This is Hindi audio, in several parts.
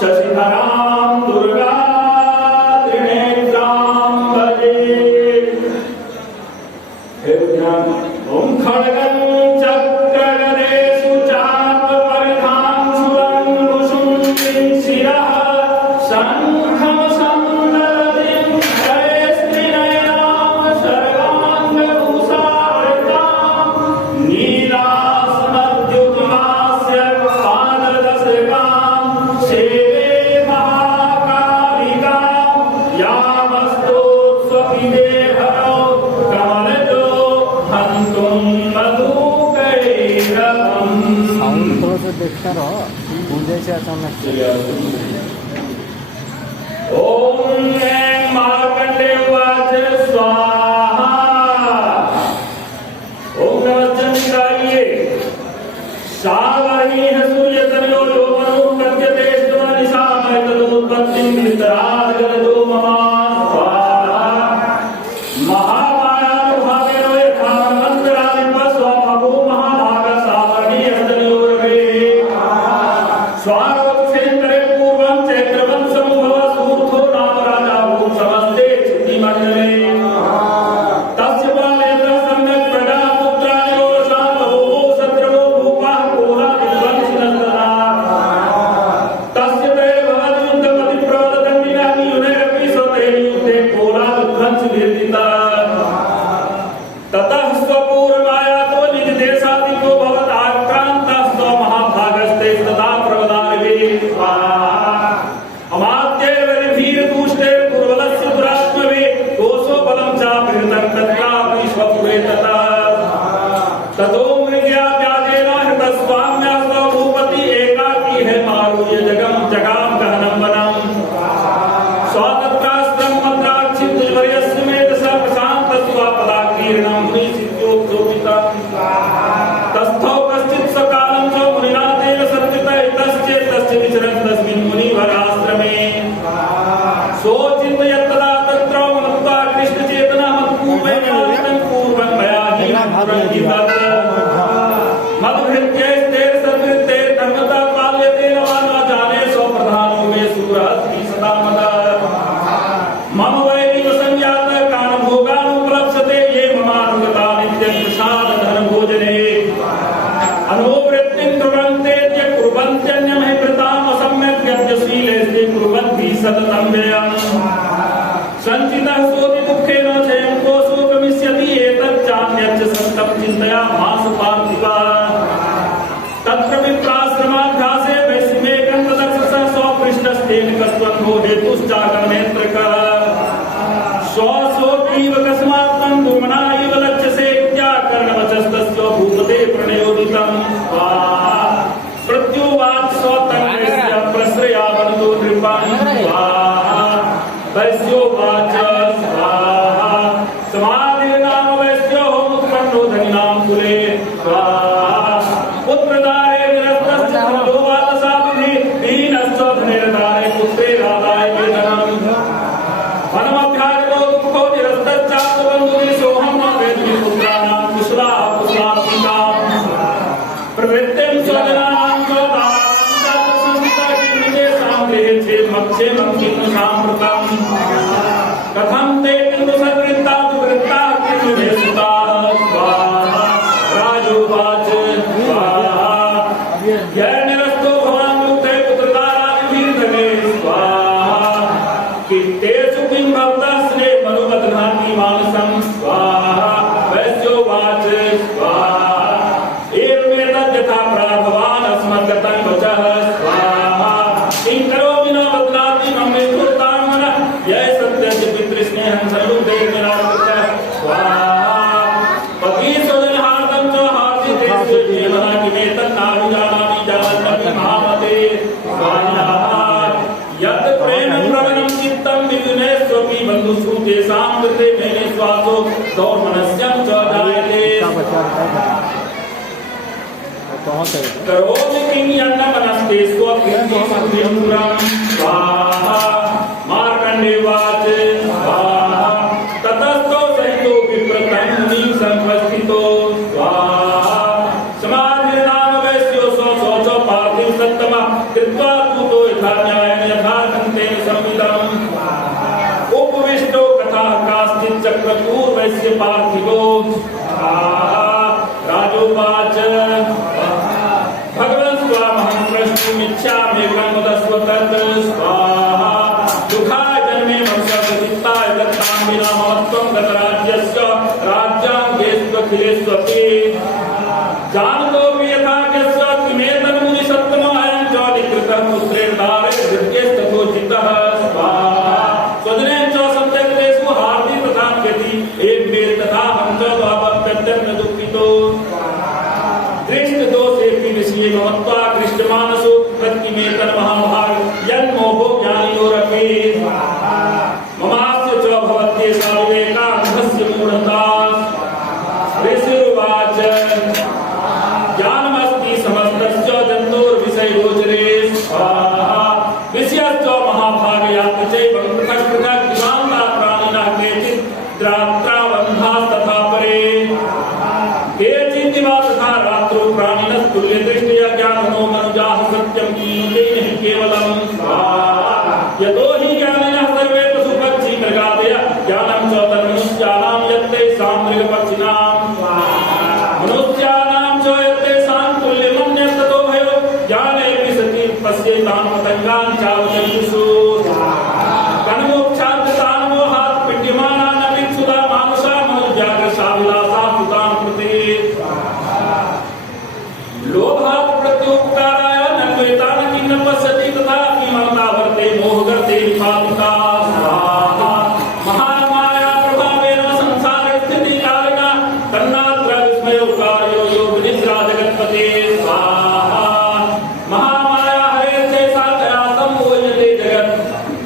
शशिधरा पूजेचे अचानक ओम ऐं मार्कंडेयवाच स्वाहा। ओम नमश्चंद्राये सावरणीः सूर्यतनयो यो मनो प्रत्यते स्तवनिशामयतदुत्पत्तिं वितरागतो मम स्वाहा। महामायानुभावेनो यथा मन्त्रादिपस्वमभो महाभाग सावरणीः तनयोर्वे स्वारोक्षेत्रे पूर्वं चैत्रवंशं भवसूर्थो नाम राजा भूसमस्ते चित्तिमण्डले तस्य बालेन्द्रः सम्यक् प्रजापुत्राणि रोषां बभूवो शत्रवो भूपाः कोला विद्वंसिनस्तदा तस्य ते भवद्युद्धमति प्रवदन्निनानि युनेरपि स्वतेन युद्धे कोला विद्वंसिभिर्जितः ततः स्वपूर्वमायातो निजदेशादिको भवदाक्रान्तः स्वमहाभागस्ते तथा अमात्यैर्वीरदूष्टे पूर्वलस्य दुरात्मवे कोशो बलं चापहृतं तत्रापि स्वपुरे ततः ततो मृग्या व्याजेन हृतस्वाम्यः स्वभूपति एकाकी है मारुह्य जगाम गहनं वनम् स्वतत्रास्त्रं मद्राक्षिद्विवर्यस्य मेधसा प्रशान्तस्वापदाकीर्णं मुनिसिद्ध्योक्तोपितम् तस्थौ कश्चित् सकालं च मुनिना तेन सत्कृतैतश्चेतस्य विचरन् तस्मिन् मुनिवराश्रमे सोचिन्तयत्तदा तत्र मत्वा कृष्णचेतनामत्पूर्वैकान्तं पूर्वं मया हीनपुरञ्जितत् मद्भृत्यैस्तैर्सद्वृत्तैर्धर्मता पाल्यते न वा न जाने स्वप्रधानो मे सूरः सदा मदः मम वै निवसंजातः कामभोगानुपलप्स्यते ये ममानुगता नित्यं प्रसादधनभोजने अनोवृत्तिं कुर्वन्तेत्य कुर्वन्त्यन्यमहिकृताम् असम्यक् यज्ञशीलेस्ते कुर्वन्ति सततं व्ययम् सञ्चितः सोऽपि दुःखेन क्षयं कोऽसो गमिष्यति एतच्चान्यच्च सन्तं चिन्तयामास पार्थिवः तत्र विप्राश्रमाभ्यासे वैश्विमेकं तदक्षसः स्वपृष्ठस्तेन कस्त्वन्भो हेतुश्चागमनेत्रकः स्वसोऽतीव कस्मात्तं दुर्मना इव लक्ष्यसे इत्याकर्णवचस्तस्य भूपते प्रणयोदितं प्रत्युवाच स्वतन्त्रस्य प्रश्रयावन्तो नृपान् वैश्योवाच स्वाहा समाधिर्नाम वैश्यो मुत्पन्नो धनिनां कुले पुत्रदारे विरस्तस्य धनो वातसाभिः दीनश्च धनेर्दारे पुत्रे राधाय वेदनम् वनमभ्यागतो दुःखो निरस्तश्चात्मबन्धुः सोऽहं न वेद्मि पुत्राणां कुशलाकुशलात्मिकाम् प्रवृत्तिं स्वजनानां च दाराणां च संस्कृतकीर्णिकेषां गृहे क्षेमं किं साम्प्रतम् कथं ते किन्तु सद्वृत्ता दुर्वृत्ताः किन्तु मे सुताः स्वाहा। राजोवाच स्वाहा यैर्निरस्तो भवान् युक्ते पुत्रदारादिभिर्धने स्वाहा कीर्तेषु किं भवतः स्नेहमनुबध्नाति मानसं स्वाहा। वैश्योवाच स्वाहा एवमेतद् यथा प्राभवान् अस्मद्गतं वचः स्वाहा किं करोमि न बध्नाति मम स्फूर्तां मनः यः सत्यस्य पितृस्नेहं सर्वदैर्निराकृतः स्वाहा पतिस्वजनहार्दं च हार्दिते जीवनः किमेतन्नाभिजानामि जानन्नपि महामते स्वाहा यत् प्रेमं प्रवणं चित्तं विजुनेष्वपि बन्धुषु तेषां कृते मेने स्वासो दौर्मनस्यं च जायते करोमि किं यन्नमनस्ते स्वकीर्तिसुखं स्वाहा। मार्कण्डेयवाच स्वाहा ततस्तो सहितो विप्रतं मुनिं संवस्थितो स्वाहा समाधिर्नाम वैश्यो स्वशौच पार्थिव सत्तमः कृत्वा पूतो यथा न्यायेन यथा दन्तेन संविदम् उपविष्टो कथाः काश्चित् चक्रपूर्वस्य पार्थिवो स्वाहा। राजोवाच भगवन् स्वामहं प्रष्टुमिच्छाम्येकं वदस्व तत् स्वाहा दुःखाय जन्मे वंशप्रतिष्ठाय दत्तां विना महत्त्वं गतराज्यस्य राज्याङ्गेष्वखिलेष्वपि जानतोऽपि यथाज्ञस्य किमेतन्मुनिसत्तमः अयं च निकृतः पुत्रेर्दारे धृत्यस्तथोचितः स्वाहा स्वजने च सत्यग्रेषु हार्दि तथा व्यति एवमे तथा हं च भावप्यत्यन्न दुःखितो दृष्टदोषेऽपि विषये भवत्वा कृष्टमानसो किमेतन महाभाग यन्मोहो ज्ञानिनोरपि ममास्य च भवत्येषा विवेकानन्दस्य मूढता ऋषिरुवाच ज्ञानमस्ति समस्तस्य जन्तोर्विषयगोचरे विषयश्च महाभागयात् चैव पृथक् पृथक् दिवान्ता प्राणिनः केचित् द्रात्राबन्धास्तथा परे केचिद्दिवा तथा रात्रौ प्राणिनस्तुल्यदृष्ट्या ज्ञानिनो मनुजाः सत्यं कीयते हि केवलं यतो हि ज्ञानिनः सर्वे पशुपक्षी मृगादयः ज्ञानं च तन्मनुष्याणां यत्तेषां मृगपक्षिणां मनुष्याणां च यत्तेषां तुल्यमन्यस्ततो भयो ज्ञाने विशति पश्येतां पतङ्गान् चावचक्षुषु कन्मोक्षान्तान् मोहात् पीड्यमानान् अभिक्षुधा मानुषा मनुजाग्रशाभिलाषा सुतां कृते लोभात् प्रत्युपकाराय न द्वैतान् किं पश्यति तथापि ममता वर्ते मोहगर्ते विपापिता महामाया प्रभावेन संसारे स्थितिकारिणा तन्नात्र विस्मयोपकार्यो योगनिद्रा जगत्पते स्वाहा महामाया हरेर्थे साधया सम्मोह्यते जगत्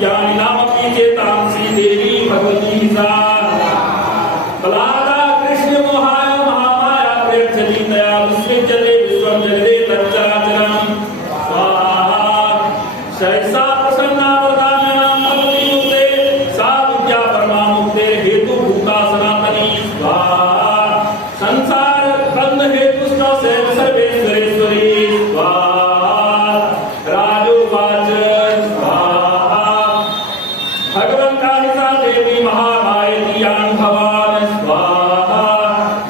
ज्ञानिनामपि चेतांसि देवी भगवती सा बलादा कृष्णमोहाय महामाया प्रेक्षति तया विसृज्यते विश्वं जगते तच्चराचरं स्वाहा सहसा प्रसन्ना वरदान्यां भवति मुक्ते सा विद्या परमा मुक्ते हेतुभूता सनातनी स्वाहा संसार बंध हेतुश्च सर्वेश्वरेश्वरी स्वाहा राजोवाच स्वाहा भगवन्ता हि सा देवी महामायेति यां भवान् स्वाहा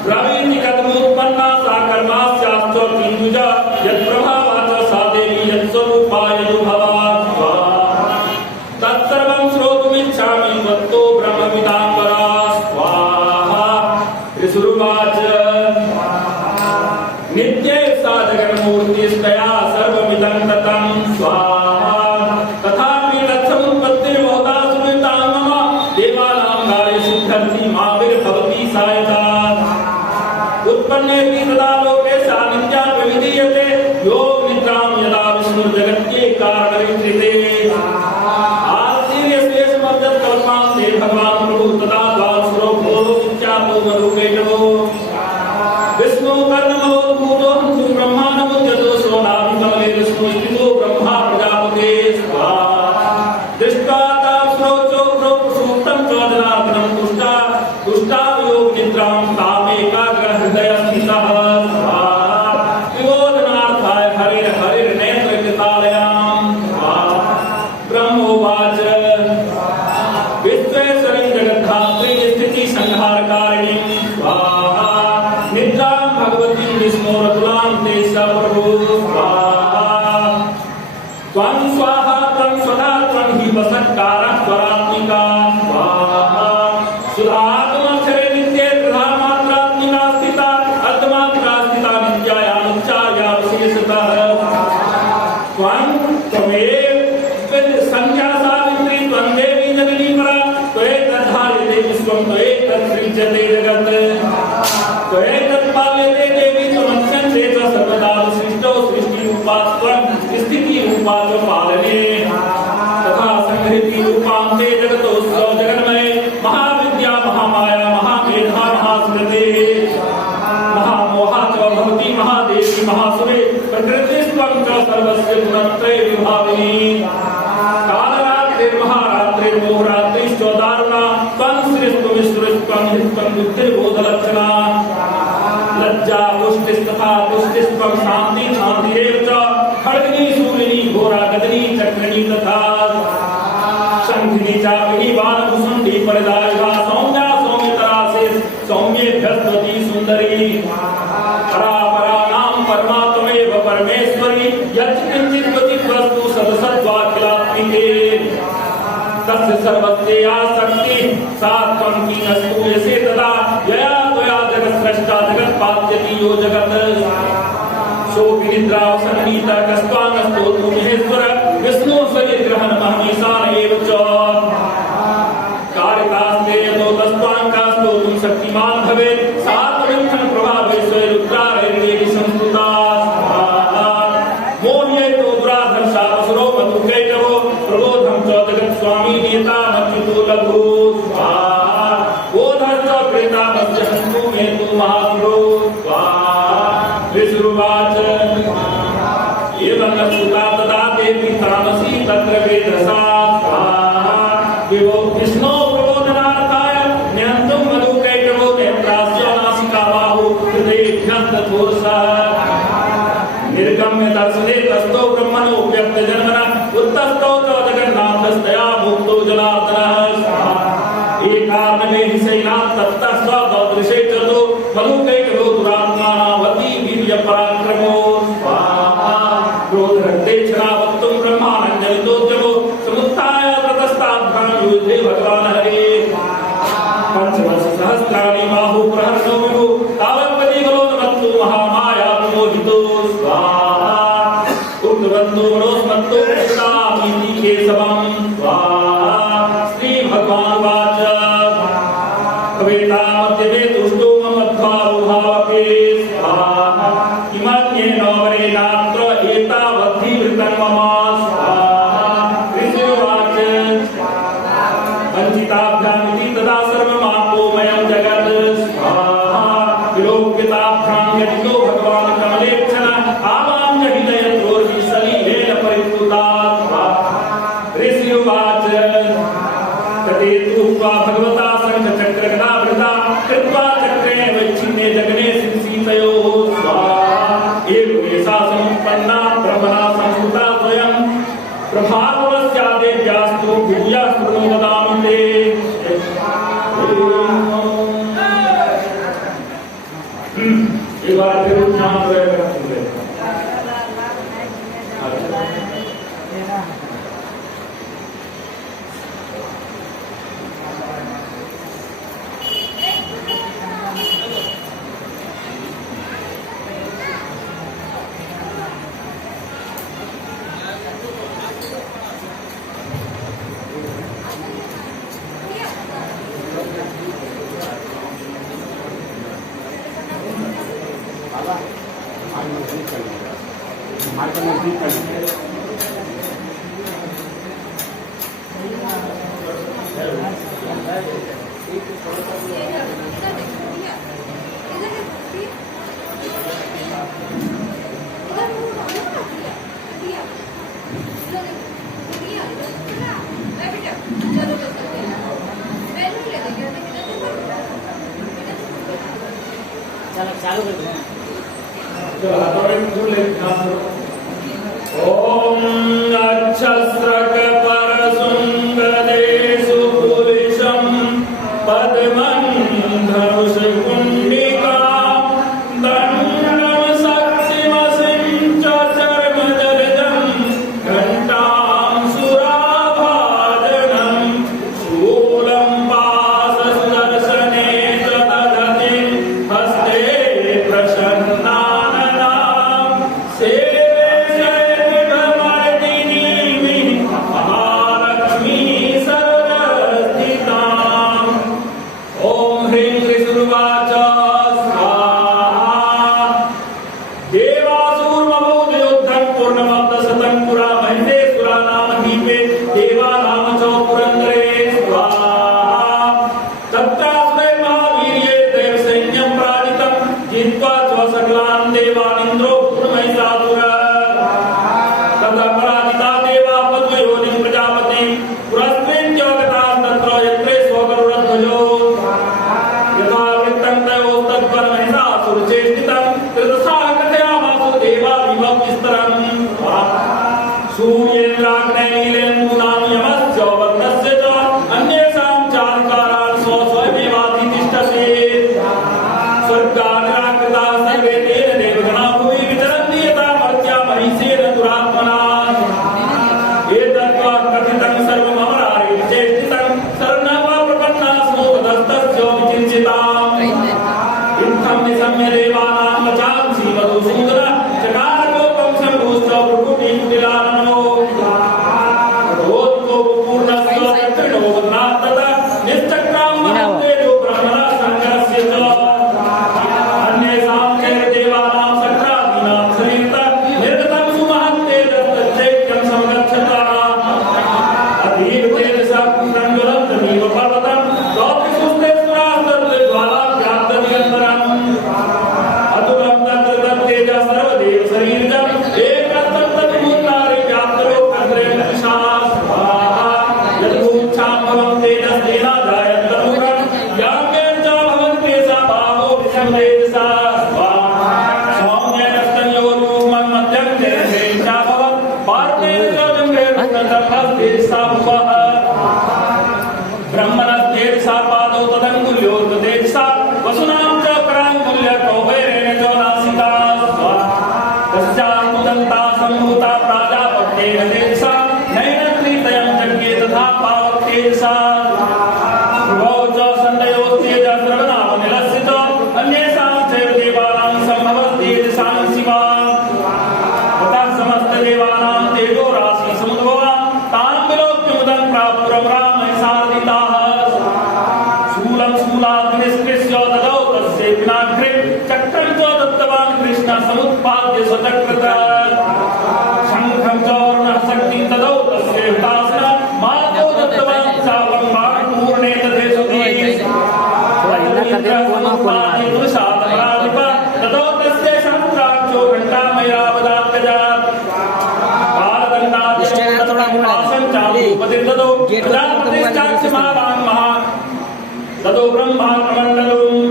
ब्रवीति कथमुत्पन्ना सा कर्मास्याश्च किन्तुज यत्प्रभावा च सा देवी यत्स्वरूपा यदुभवा स्वाहा तत्सर्वं श्रोतुमिच्छामि त्वत्तो ब्रह्मविदाम्बरा स्वाहा ऋषिरुवाच नित्ये सा जगन्मूर्तिस्तया सर्वमिदं ततं स्वाहा तथापि तत्समुत्पत्तिर्भवता सुवितां मम देवानां कार्ये सिद्ध्यन्ति माभिर्भवति सायता उत्पन्नेऽपि तदा लोके सा नित्या प्रविधीयते यो निद्रां यदा विष्णुर्जगत्ये कारणविकृते आश्चर्यशेषमर्जत्कल्पान्ते भगवान् प्रभुः तदा द्वादशरो भोलोकित्यातो मरुकेटवो विष्णु कर्णमहोद्भूतो हंसु ब्रह्माण्डमुद्यतो श्रोणाभिकमले विष्णु स्थितो ब्रह्मा प्रजापते स्वाहा दृष्ट्वा तां श्रोचोग्रो प्रसूक्तं च जनार्दनं तुष्टावयोग निद्रां तामेकाग्रहृदयः स्थितः स्वाहा विबोधनार्थाय हरिर्नेत्रकृतालयां स्वाहा ब्रह्मोवाच विश्वेश्वरीं जगद्धात्रीं स्थितिसंहारकारिणीं स्वाहा निद्रां भगवतीं विष्णोरतुलां ते स प्रभो स्वाहा त्वं स्वाहा त्वं स्वधा त्वं हि वसत्कारः स्वरात्मिका स्वाहा सुधात्मक्षरे नित्ये प्रधानमात्रात्मिका स्थिता अर्धमात्रा स्थिता नित्यायानुच्चार्या विशेषतः त्वं त्वमेव संख्या सावित्री त्वं देवी जननी परा त्वयैतद्धार्यते विश्वं त्वयैतत्सृज्यते जगत् त्वयैतत्पाल्यते देवी त्वमच्यन्ते च सर्वदा विशिष्टो सृष्टिरूपा त्वं स्थितिरूपा च पालने तथा संहृतिरूपां ते जगतोऽस्सौ जगन्मये महाविद्या महामाया महामेधा महास्मृते महामोहा च भवति महादेवी महासुरे प्रकृतिस्त्वं च सर्वस्य गुणत्रये विभाविनी कालरात्रिर्महारात्रिर्मोहरात्रिश्च दारुणा त्वं सृष्टुमिश्रुत्वं हित्वं बुद्धिर्बोधलक्षणा लज्जा पुष्टिस्तथा पुष्टिस्त्वं शान्ति शान्तिरेव च खड्गिनी शूलिनी घोरा गदनी चक्रिणी तथा शङ्खिनी चापिनी बाणभुषुण्डी परिदायिका सौम्या सौम्यतरा से सौम्येभ्यस्त्वती सुन्दरी परापराणां परमात्मेव परमेश्वरी यत् किञ्चित् क्वचित् वस्तु सदसद्वाखिलात्मिके तस्य सर्वस्य या शक्तिः सा त्वं किमस्तु यसे तदा यया त्वया जगत्स्रष्टा जगत्पाल्यति यो जगत् शोभिनिद्रावसन्नीता कस्त्वानस्तोतु महेश्वर विष्णु शरीरग्रहणमहमीशान एव च कारिकास्ते यतो तस्त्वाङ्कास्तोतुं शक्तिमान् भवेत् सा त्वमित्थं प्रभावे स्वरुद्रारैर्वेदि संस्तुता मोह्येतो दुराधर्षा मनोस्मत्तो कृष्णामीति केशवम् स्वाहा। श्री भगवान वाच कवेतामद्यवे तुष्टो ममध्वारुभावके स्वाहा। किमन्येन वरेणात्र एतावद्धीवृतं मम स्वाहा। ऋषिर्वाच वञ्चिताभ्यामिति तदा सर्वमापोमयं जगत् स्वाहा। विलोक्यताभ्यां यदितो भगवान् कमलेक्षणः आवां च हृदयत्रोर्हि सलीलेन परिप्लुता स्वाहा। ऋषिर्वाच तदेतुत्वा भगवता शङ्खचक्रगदाभृता कृत्वा चक्रेण वैच्छिन्ने जगने सीतयोः स्वाहा। एवमेषा समुत्पन्ना ब्रह्मणा संस्कृता स्वयं प्रभावस्या देव्यास्तु भूयास्तु वदामि ते। एक बार फिर ध्यान रहेगा। चालू कर दो। ओम अच्छस्रक परसुंगदेषु पुरुषं पद्मं धनुषकुण्डिका दण्डं शक्तिमसिं च चर्मजलजं घण्टां सुराभाजनं शूलं पाशसुदर्शने च दधति हस्ते प्रसन्नाननां सेवे शैलमर्दिनीं महालक्ष्मी सर्वस्थिताम्। ओम ह्रीं ऋषिर्वाच स्वाहा। देवासुरमहोदयोद्धं पूर्णमब्धशतं पुरा महेशेश्वरानामधीपे देवानाम च पुरन्दरे स्वाहा। तत्रास्मै महावीर्ये दैवसैन्यं पराजितं जित्वा च सकलान् देवानिन्द्रो पूर्णमहिषासुरः। तथा पराजिता देवा पद्मयोनिं प्रजापतिं पुरस्कृत्य गतास्तत्र यत्रे स्वगरुडध्वजो यथा वृत्तं तयोस्तद्वन् महिषासुरचेष्टितं त्रिदशः कथयामासु देवा विभवविस्तरम्। सूर्येन्द्राग्नेयनीलेन्दूनां यमस्य वर्णस्य च अन्येषां चाधिकारान् स्वयमेवाधितिष्ठते। स्वर्गानिराकृताः सर्वे तेन देवगणाः भुवि विचरन्ति यथा मर्त्या महिषेण दुरात्मना। एतद्वा कथितं सर्वममरारे विचेष्टितं शरणवा प्रपन्ना स्मो ततस्तस्य विचिन्तिताम्। इत्थं निशम्य देवानां वचांसि मधुसूदनः चकारकोपं शम्भुश्च भृकुटिकुटिलाननो। क्रोधकोपपूर्णस्य दक्षिणो वदनात्ततः निश्चक्रां महत्तेजो ब्रह्मणः शङ्करस्य च। अन्येषां चैव देवानां शक्रादीनां शरीरतः निर्गतं सुमहत्तेजश्चैत्यं समगच्छतः। अतीव तेजसा प्रज्वलन्तमिव पर्वतं ज्वालाभ्याप्तनिरन्तरम्। अतुलं तत्र तत्तेजः सर्वदेव शरीरजम् एकस्तत्तद्भूतारे व्याप्तलोकत्रयं स्वाहा। यद्भूच्छाम्भवं तेजस्तेनादायन्तमुखं याज्ञं च भवन्ते सा भावो विषं तेजसा स्वाहा। सौम्येनस्तनयोर्मुखं मध्यं तेजसेन चाभवत् पार्श्वेन च जङ्घेर्पुनस्तपस्तेजसा भुवः। ब्रह्मणस्तेजसा पादौ तदङ्गुल्योर्तेजसा वसुनां च कराङ्गुल्यकौबैरेण च नासिका स्वाहा। तस्यामुदन्ता सम्भूता प्राजापत्येन तेजसा नैनत्रितयं जज्ञे तथा पावकतेजसा। भुवौ च सन्दयोस्तेजः सर्वनामनिलस्य च अन्येषां चैव देवानां सम्भवस्तेजसां शिवा। ततः समस्तदेवानां तेजसा उपतिर्दतो प्रजापतिश्चास्य महावान् महा ततो ब्रह्माण्डमण्डलम्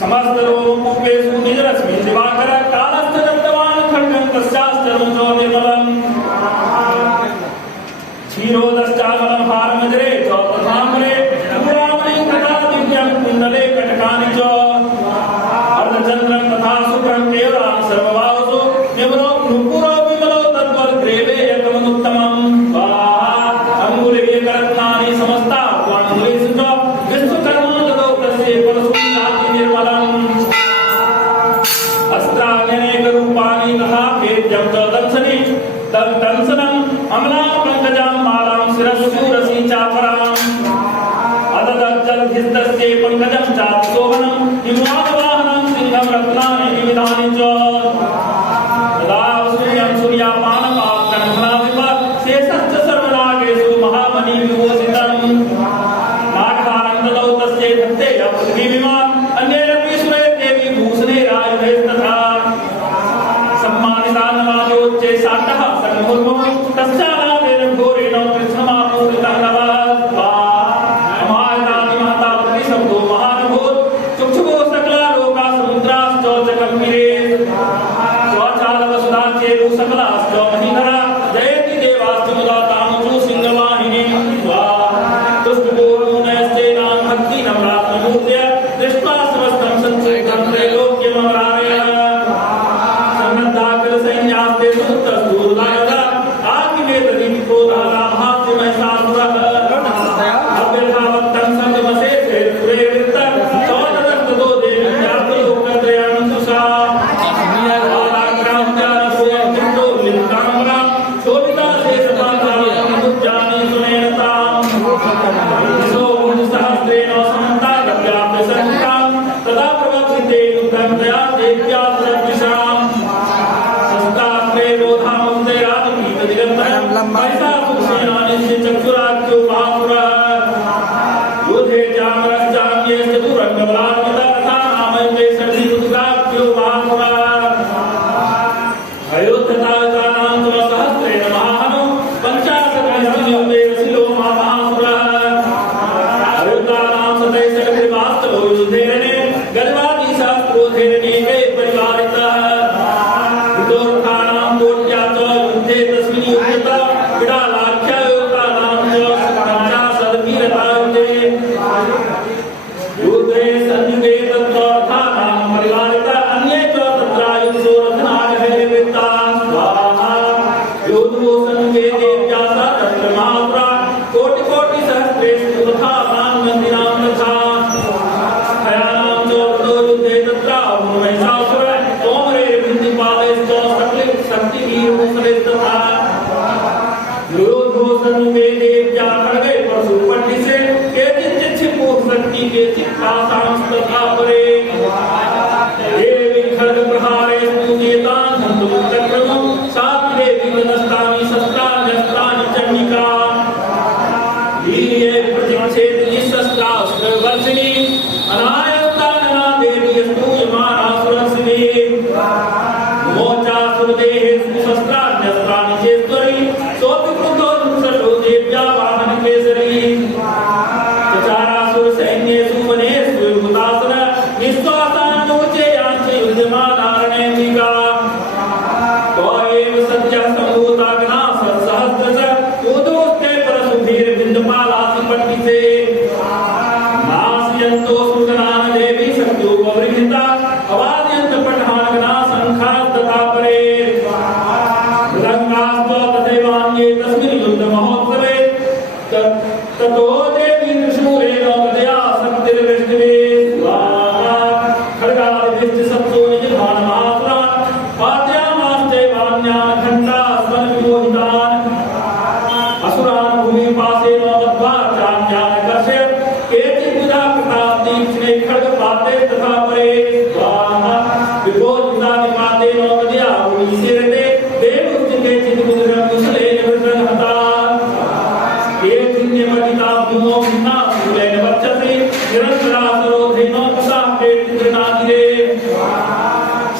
समस्तलोकेषु निजरश्मि दिवाकर कालस्य दत्तवान् खड्गं तस्याश्चरं च निर्मलम् क्षीरोदश्चामलं हारमजरे च तथाम्बरे पुरामणि तथा दिव्यं कुण्डले कटकानि च अर्धचन्द्रं तथा शुभ्रं केवलं सर्वभावसु निर्मलो नुपुरो विमलो तद्वद्ग्रेवे एकमनुत्तमम् अंगुलीयकरत्नानि समस्ता त्वाङ्गुलीषु च विश्वकर्मा ददौ तस्य परशुराति निर्मलम् अस्त्राण्यनेकरूपाणि तथा भेद्यं च दंसनि दंसनम् अमलां पङ्कजां मालां शिरस्सूरसी चापराम् अददज्जलधिस्तस्य पङ्कजं चातिशोभनं हिमवाहनं सिंहं रत्नानि विविधानि च तदा सूर्यं सूर्यापानमात्कण्ठनाधिप शेषश्च सर्वनागेषु महामणिविभूषितम् नागहारं ददौ तस्य धत्ते पृथ्वीविमान् अन्यैरपि सुरैर्देवी भूषणैरायुधैस्तथा सम्मानिता नमाजोच्चे शान्तः सन्मुर्मुः तस्यालाभेन घोरेण कृष्णमापूरितं नवः अमायतानि महता प्रतिशब्दो महानभूत् चक्षुषो सकला लोका समुद्राश्च च गम्भीरे स्वचालवसुधाच्चेरु सकलाश्च महीधरा जयति देवाश्च मुदा तामुचु सिंहवाहिनी तुष्टपूर्णयश्चैनां भक्तिनम्रात्ममूर्त्या दृष्ट्वा समस्तं संचरितं त्रैलोक्यममरामयः सैन्यास्ते सुतस्तूर्दायदा आत्मेतदिक्रोधारामहास्यमहिषासुरः अव्यथावत्तं संगमसे सुरेवृत्त चौददस्ततो देव्यात्मलोकत्रयाणुषा आलाग्राह्यानसोऽयं चित्तो लिप्ताम्बरा शोभिता शेषपातामुज्जानि सुनेनताम् दिशो सहस्रेण समन्तागव्याप्यसन्तां तदा प्रवक्षिते युद्धं तया देव्या सदृशाम्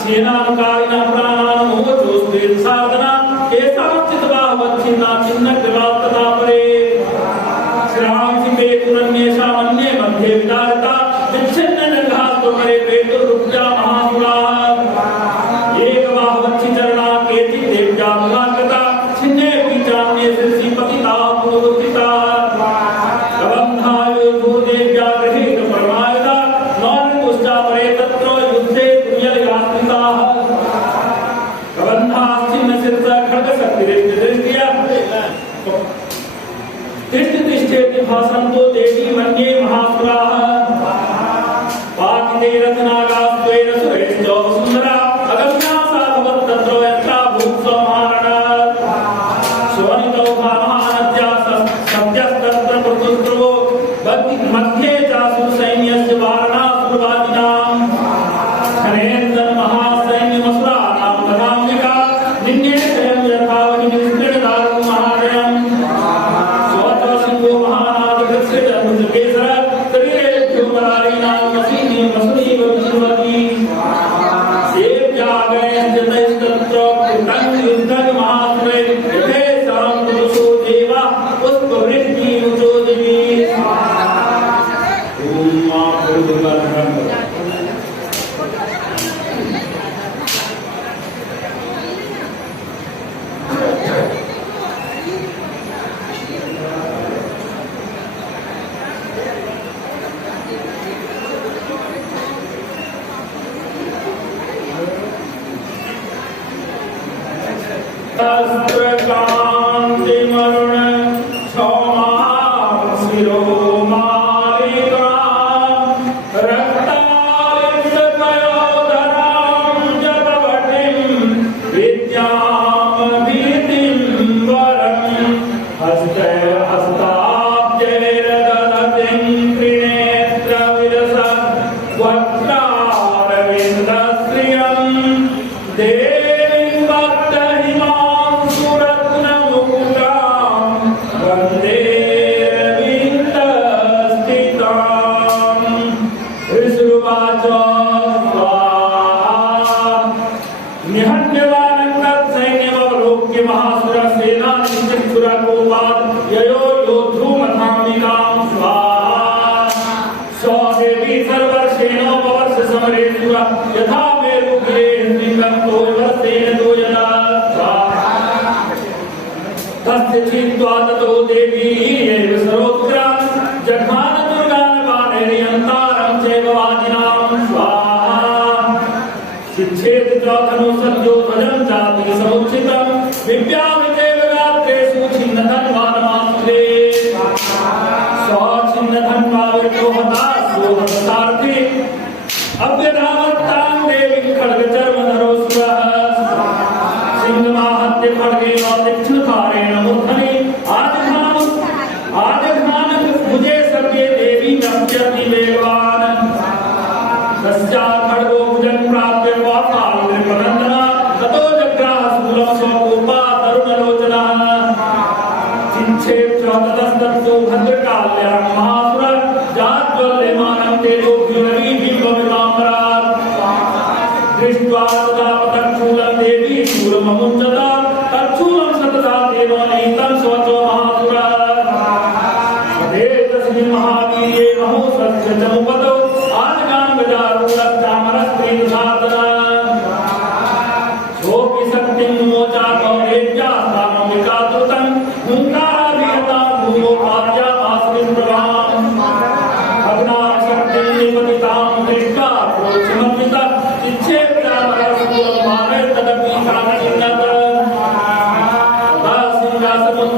सेनाकारिणः प्राणान् मोचोस्ते साधना अतिरिक्त दृष्टिया तिष्ठेति भासन्तो देवी मन्ये महासुराः पाकिते रत्नागास्त्वेन सुरेश्च वसुन्धरा अगम्या सा भवत्तत्र यत्रा भूत्समारणा स्वनितो महानद्या सत्यस्तत्र प्रतुस्त्रवो मध्ये चासु सैन्यस्य वारणासुरवादिनां खनेन्दन महासैन्यमसुराणां तथाम्बिका निन्ये स्वयं यथावनि विस्तृतदारुं महादयं स्वतसिंहो महानादकृत्स्यजन्मकेसर शरीरेभ्यो मरारीणां मसीनि मसुरीव विचिन्वति सेव्यागणैश्चतैस्तत्र कृतं युद्धं महासुरे यथेषां पुरुषो देवा पुष्पवृष्टिमुचो देवी कांति मरुण क्षमा शिरो मालिका रक्तालिप्त पयोधरां जपवटीं विद्यां भीतिं वरं हस्ते हस्ताब्जैर्दधतिं त्रिनेत्र विलसत् वक्त्रारविन्दश्रियं देवीं भक्तहिमां सुरत्नमुकुटां वन्दे रविन्दस्थितां ऋषुवाच स्वाहा निहन्यवानन्तसैन्यमवलोक्य महासुरसेनानिचक्षुरकोपात् ययो योद्धुमथाम्बिकां स्वाहा स्वदेवी सर्वर्षेणोपवर्ष समरे सुरा यथा मेरुगिरे श्रीकंतो वर्षेण तो यथा तस्य चित्वा ततो देवी एव सरोत्रा जघान दुर्गान बाणैर्यन्तारं चैव वाजिनां स्वाहा शिच्छेद चौधनु सद्यो ध्वजं चापि समुचितं विद्यामितेव गात्रेषु छिन्नधन्वानमास्तुते स्वच्छिन्नधन्वावितो हतासो हतार्थी अव्यधावत्तां देवीं खड्गचर्मधरोऽसुरः सिंहमाहत्य खड्गेन तीक्ष्णधारेण मूर्धनि आजघान भुजे सर्गे देवी नश्यति वेगवान् तस्या खड्गो भुजं प्राप्य पातालनृपनन्दना ततो जग्राह शूलं स्वकोपा तरुणलोचनः चिच्छेद ततस्तत्तो भद्रकाल्यां महासुर जाज्वल्यमानं तेजोभिरवीभिम्बविमाम्बरात् दृष्ट्वा तदा पतच्छूलं देवी शूलममुञ्चत तच्छूलं सतता देवनीतं स्वचो महासुरः तदेतस्मिन् महावीर्ये महोत्सस्य च मुपतौ आजगान् गजारूढश्चामरस्त्रीदुषातनः सोऽपि शक्तिं मोचाकौरेभ्यास्तामम्बिकादृतं हुङ्काराभिहतां भूमोपाद्यामास्मिन् प्रभाम् भग्नाशक्तिं निपतितां दृष्ट्वा प्रोक्षमन्विता चिच्छेद्यामरसूलमानैर्तदपि साक्षिण्यत तदा सिंहासनं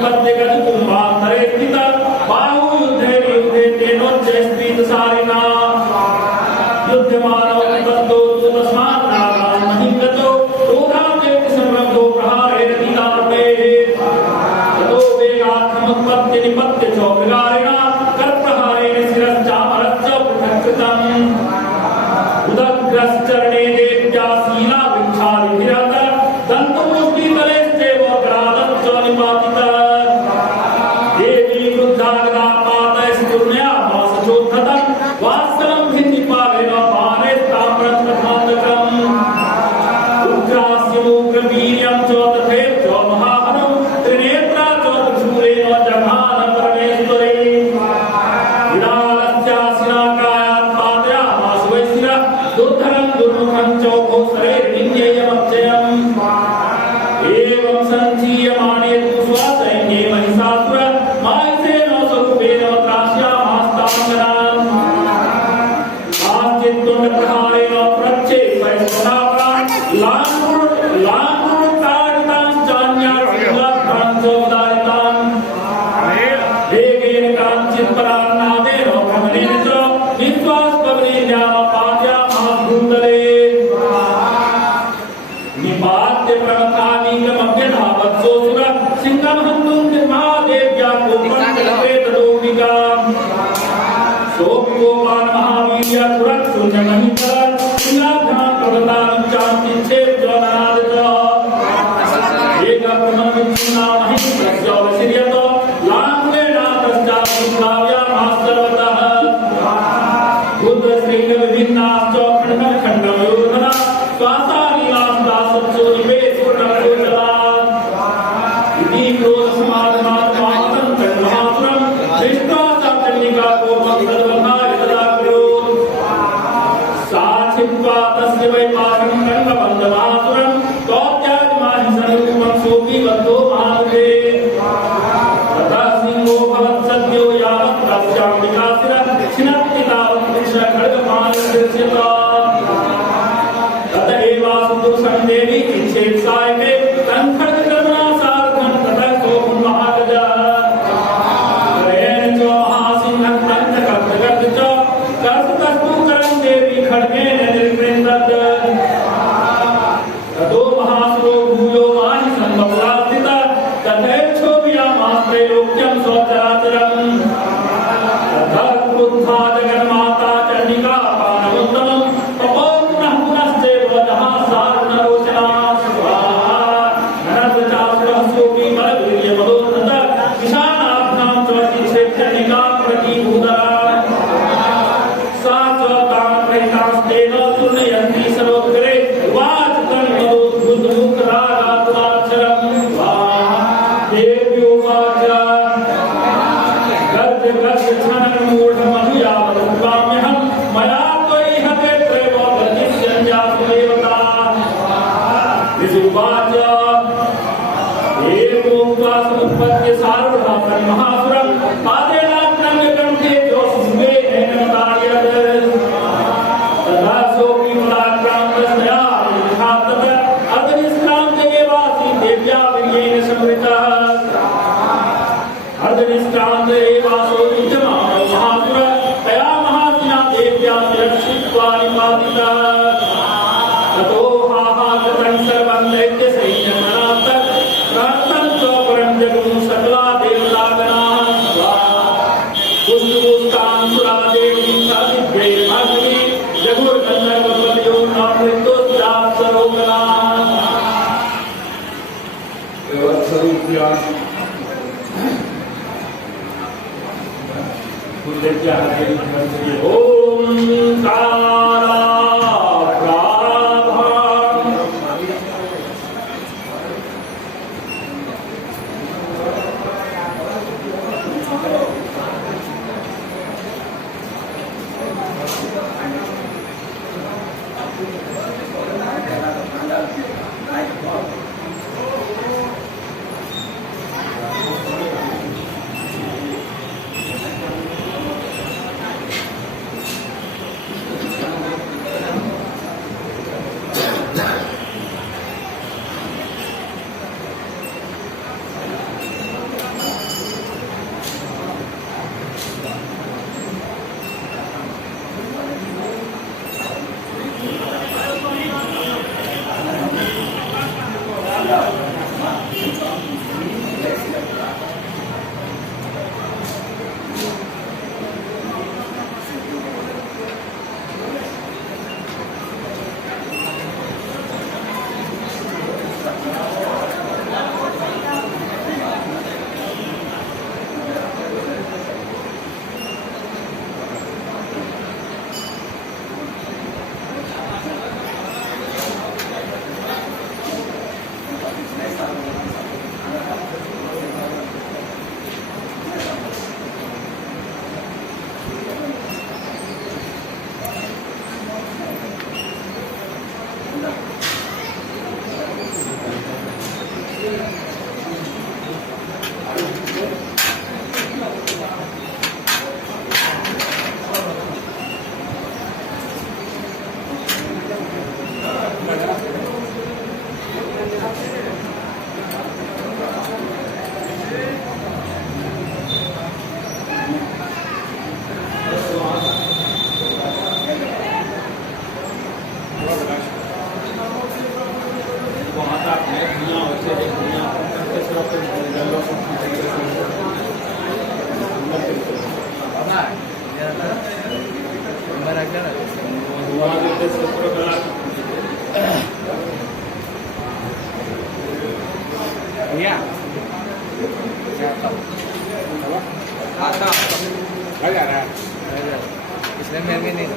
आता आ जा रहा है इसलिए मैं भी नहीं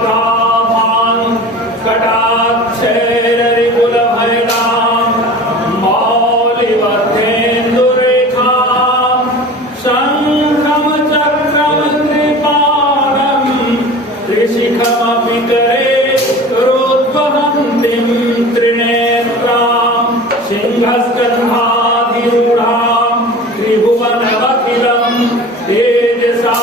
प्राभां कटाक्षैररिकुलभयदां मौलिवधेन्दुरेखां शङ्खं चक्रं त्रिपाणं त्रिशिखमपि करे रोद्वहन्तीं त्रिनेत्रां सिंहस्कन्धाधिरूढां त्रिभुवनमखिलं तेजसा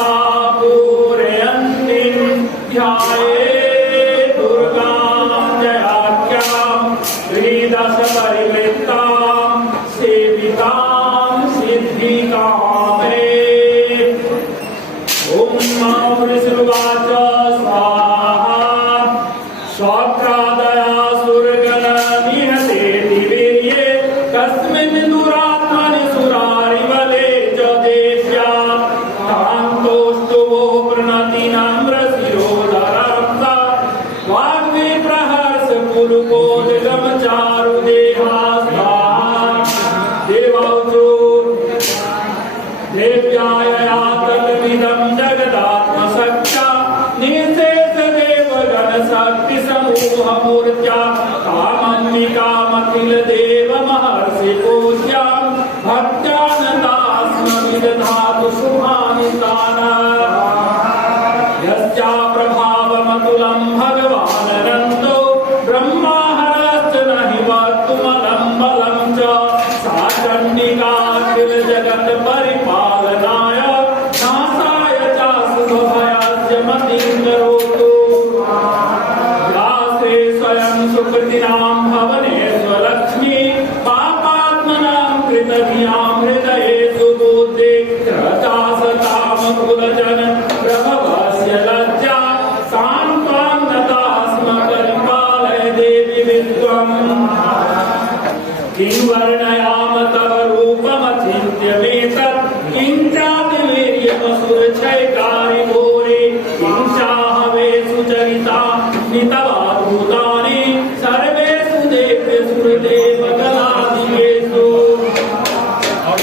परिवृत्तां सेवितां सिद्धिकामे ॐ मामृषुवाच स्वाहा शौक्रादयासुरगणनिहते दिवीर्ये कस्मिन् दुरात्मनि सुरारिबले च देव्या तान्तोष्टुवो प्रणति नम्रशिरोधरं वाग्मी प्रहर्ष कुलुकोदगम चारुदेहा देवौचो देव्यायातलमिदं जगदात्मसख्या निःशेषदेवगणशक्तिसमूहमूर्त्या कामन्विकामखिलदेवमहर्षिपूज्यां भक्त्या नतास्मविदधातु शुभानि तानः यस्या प्रभावमतुलं भगवान् अनन्तो ब्रह्माहरश्च नहि वर्तुमलं बलं च सा चण्डिका अखिल जगत् परिपालनाय नाशाय च शुभभयस्य मतिं करोतु यासे स्वयं सुकृतिनां भवनेष्वलक्ष्मी पापात्मनां कृतधियां हृदयेषु बुद्धि त्रतासतां कुलजन प्रभवस्य लज्जा सान्त्वां नतास्म परिपालय देवि विद्वम् किं वर्णयाम तव रूपमचिन्त्यमेतत् किं चातिवीर्यमसुरक्षयकारि घोरे किं चाहवे सुचरिता नितवाद्भुतानि सर्वेषु देवेषु देवगणादिवेषु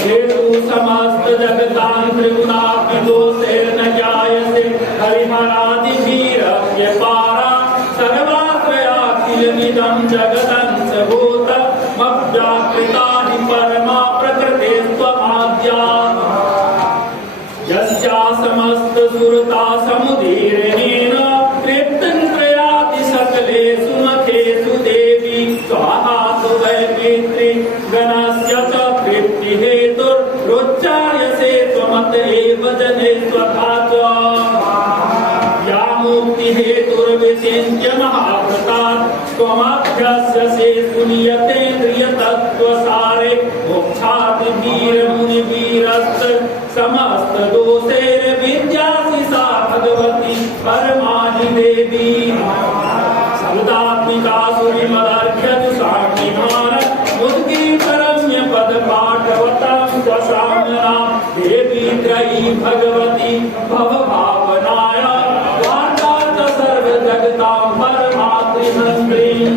हेतु समस्त जगतां त्रिगुणात्मदोषेण जायसे हरिहरादिभिरस्य पारा सर्वाश्रयाखिलमिदं जगदंश भूतमव्याकृतानि परमा प्रकृतेस्त्वमाद्या यस्या समस्त सुरता समुदीर्णेन तृप्तं प्रयाति सकलेषु मखेषु देवी स्वाहा वै पितृ गणस्य च तृप्तिहेतुर्रोच्चार्यसे त्वमत एव जने स्वथा च या मुक्तिहेतुर्विचिन्त्य महाव्रतात् त्वमभ्यस्यसे सुनियतेन्द्रियतत्त्वसारे मोक्षादिवीरमुनिवीरश्च समस्तदोषैर्विद्यासि सा भगवती परमाहि देवी समुदात्मिका सुरिमदर्घ्यजुषामिमान मुद्गीतरम्य पदपाठवतां स्वसाम्यनां देवी त्रयी भगवती भवभावनाय वार्ता च सर्वजगतां परमात्रिहन्त्रीं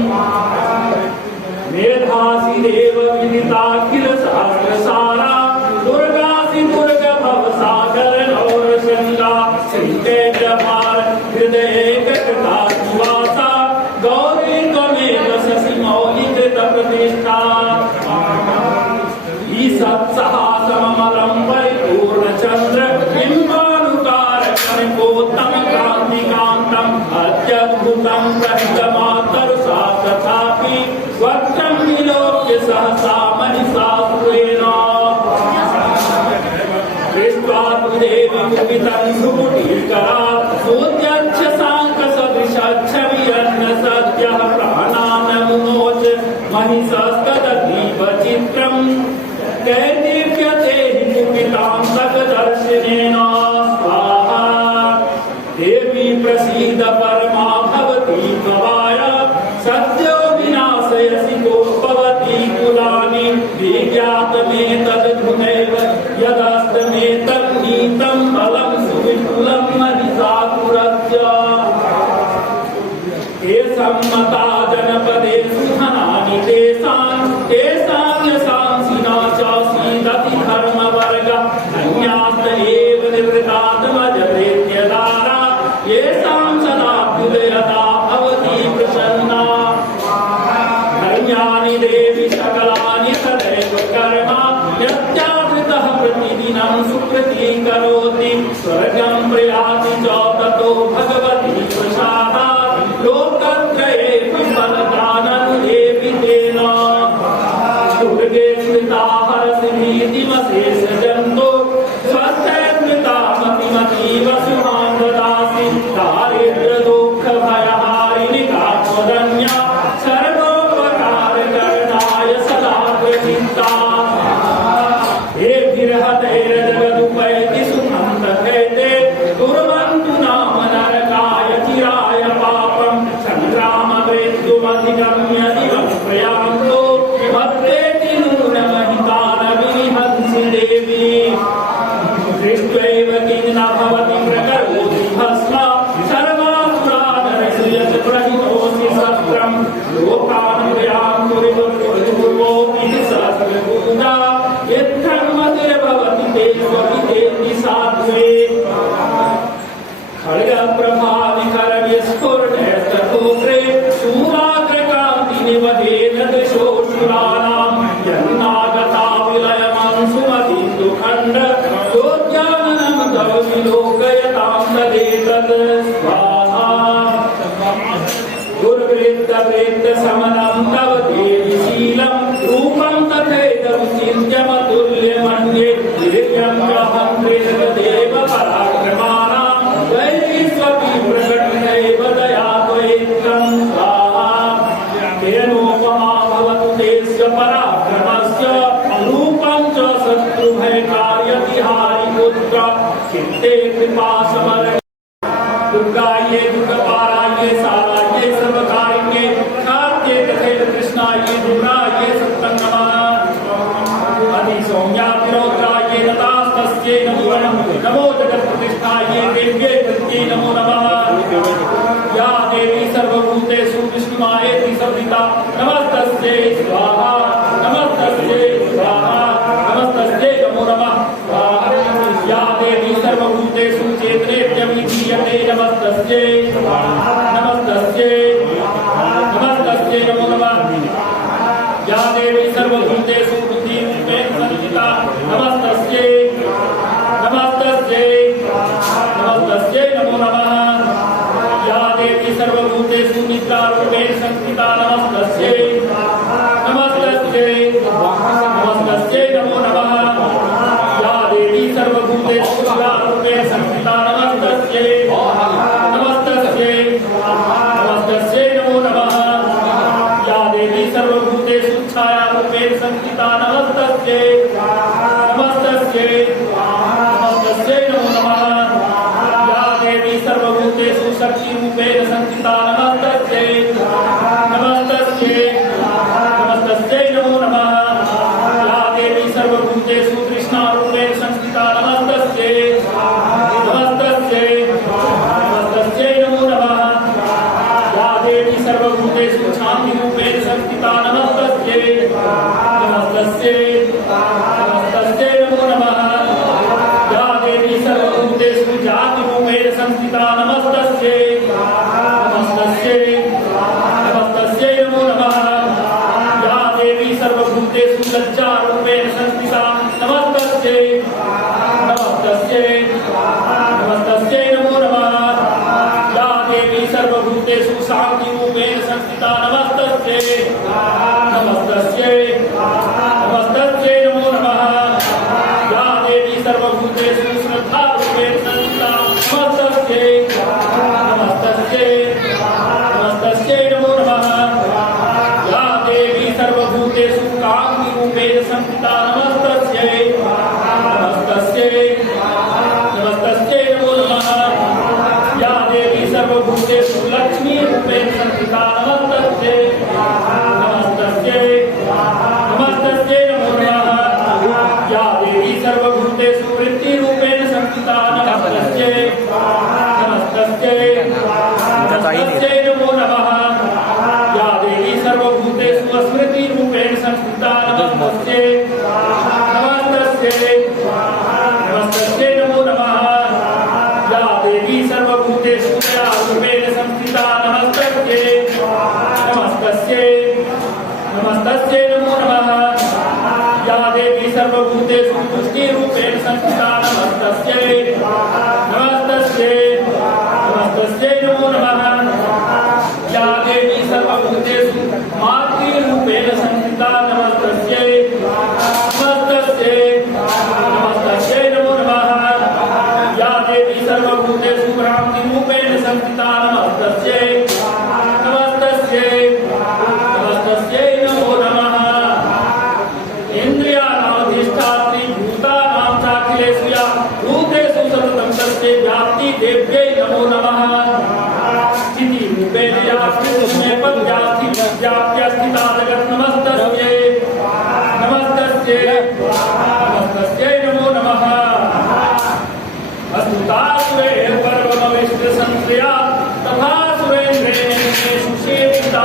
मेधासि देव विदिताखिल शास्त्रसारा दुर्गासि दुर्ग भवसागर नौरशङ्गा श्रीकैकपाल हृदयैककृता सुवासा गौरी त्वमेव शशि मौलिकृतप्रतिष्ठा ईसत्सहासममलं परिपूर्णचन्द्र बिम्बानुकार कनिपोत्तमकान्तिकान्तम् अत्यद्भुतं प्रहितमातरुषा तथापि वक्त्रं विलोक्य सहसा महिषासुरेण दृष्ट्वा तु देवी कुपितं भ्रुकुटीकरात् सोऽध्यक्ष सम्मता जनपदेषु धनानि तेषां यशांसिना च सीदति धर्मवर्गः अन्यास्त एव निवृत्तात्मजतेत्यदारा येषां सदाभ्युदयता भवति प्रसन्ना धर्म्यानि देवि सकलानि सदैव कर्म यत्यावृतः प्रतिदिनं सुकृतिं करोति स्वर्गं प्रयाति च ततो भगवती प्रसादात् लोकत्रयेऽपि फलदाननुदेवि तेन दुर्गे स्मृताः रसभीतिमशेषजन्तो स्वस्थैर्मृतामतिमतीव शुभां ददासि दारिद्र्यदुःखभयहारिणि कात्मदन्या सर्वोपकारकरणाय सदा प्रचित्ता हे विरहतैर्जगदुपैति सुखं तथैते कुर्वन्तु नाम नरकाय चिराय पापं सङ्ग्राममृत्युमधिगम्य दिवं प्रयान्तो भद्रेति नूनमहितानविहंसि देवी दृष्ट्वैव किं न भवति प्रकरोति भस्म सर्वासुरानरसृजत प्रहितोऽसि शस्त्रं लोकान् प्रयान्तो सहस्रपूजा यद्धर्मतिर्भवति ते स्वपितेति साध्वे खड्गप्रभाविकरविस्फुरणस्ततोग्रे शूलाग्रकान्तिनिवदेन दिशोऽसुराणां यन्नागता विलयमंसुमतीन्दुखण्ड योज्जाननं तव विलोकयतां तदेतत् स्वाहा दुर्वृत्तवृत्तसमनं तव देवि शीलं रूपं तथैदं चिन्त्यमतुल्यमन्ये वीर्यं जहन्त्रिर्देव पराक्रमाणां वैश्वपि प्रकटितैव दया त्वयित्रं स्वाहा तेनोपमा भवतु तेस्य पराक्रमस्य रूपं च शत्रुभयकार्यतिहारि पुत्र चित्ते कृपा समर दुर्गाये दुर्गपाराये साराये सर्वकारिण्ये खाद्ये तथैव कृष्णाये दूराये सत्तं नमः अधिसौम्यातिरौद्राये नतास्तस्यै नमो नमो जगत्प्रतिष्ठाये देव्यै तस्यै नमो नमः या देवी सर्वभूतेषु विष्णुमायेति संहिता नमस्तस्यै स्वाहा नमस्तस्यै स्वाहा नमस्तस्यै नमो नमः स्वाहा या देवी सर्वभूतेषु चेतनेत्यभिधीयते नमस्तस्यै नमस्तस्यै नमस्तस्यै नमो नमः या देवी सर्वभूतेषु बुद्धिरूपेण संस्थिता नमस्तस्यै नमस्तस्यै नमस्तस्यै नमो नमः या देवी सर्वभूतेषु निद्रारूपेण संस्थिता नमस्तस्यै नमस्तस्यै नमस्तस्यै नमो नमः या देवी सर्वभूतेषु निद्रारूपेण संस्थिता नमस्तस्यै नमस्तस्यै नमस्तस्यै नमो नमः या देवी सर्वभूतेषु छायारूपेण संस्थिता नमस्तस्यै नमस्तस्यै नमस्तस्यै नमो नमः या देवी सर्वभूतेषु शक्तिरूपेण संस्थिता नमस्तस्यै नमस्तस्यै नमस्तस्यै नमो नमः या देवी सर्वभूतेषु कृष्णारूपेण संस्थिता नमस्तस्यै नमस्तस्यै नमस्तस्यै नमो नमः या देवी सर्वभूतेषु शान्तिरूपेण संस्थिता नमस्तस्यै नमस्तस्यै नमस्तस्यै नमो नमः या देवी सर्वभूतेषु जातिरूपेण संस्थिता नमस्तस्यै नमस्तस्यै नमस्तस्यै नमो नमः या देवी सर्वभूतेषु लज्जारूपेण संस्थिता नमस्तस्यै नमस्तस्यै नमस्तस्यै नमो नमः या देवी सर्वभूतेषु शान्तिरूपेण संस्थिता नमस्तस्यै नमस्तस्यै नमस्तस्यै नमो नमः या देवी सर्वभूतेषु श्रद्धारूपेण संस्थिता नमस्तस्यै नमस्तस्यै नमस्तस्यै नमो नमः या देवी सर्वभूतेषु कान्तिरूपेण संस्थिता नमस्तस्यै नमस्तस्यै नमस्तस्यै नमो नमः या देवी सर्वभूतेषु लक्ष्मीरूपेण संस्थिता नमस्तस्यै नमस्तस्यै नमस्तस्यै नमो नमः या देवी सर्वभूतेषु वृत्तिरूपेण संस्थिता नमस्तस्यै नमस्तस्यै सुप्रिया तथा सुरेन्द्रेण सुसेविता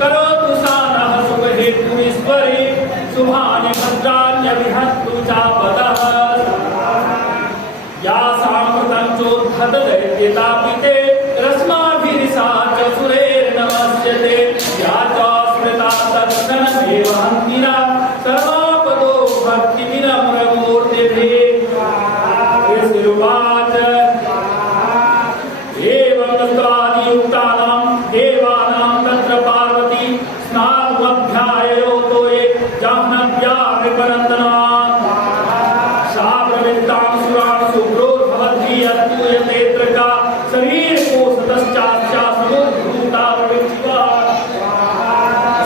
करोतु सानः शुभहेतुरीश्वरी शुभानि भद्राण्यभिहन्तु चापदः या साम्प्रतं चोद्धतदैत्यतापिते रश्माभिरिसा च सुरेर्नमस्यते या च स्मृता तत्क्षणमेव हन्तिना सर्वापदो भक्तिविनम्रमूर्तिभिः ऋषिरुवाच एवं स्वादियुक्तानां देवानां तत्र पार्वती स्नातुमध्याययोतो ये जाह्नव्या विपनन्दना सा प्रवृत्तां सुरान् सुभ्रोर्भवद्भिः अस्तूयतेऽत्र का शरीरकोशतश्चास्या समुद्भूता प्रवृत्तिवा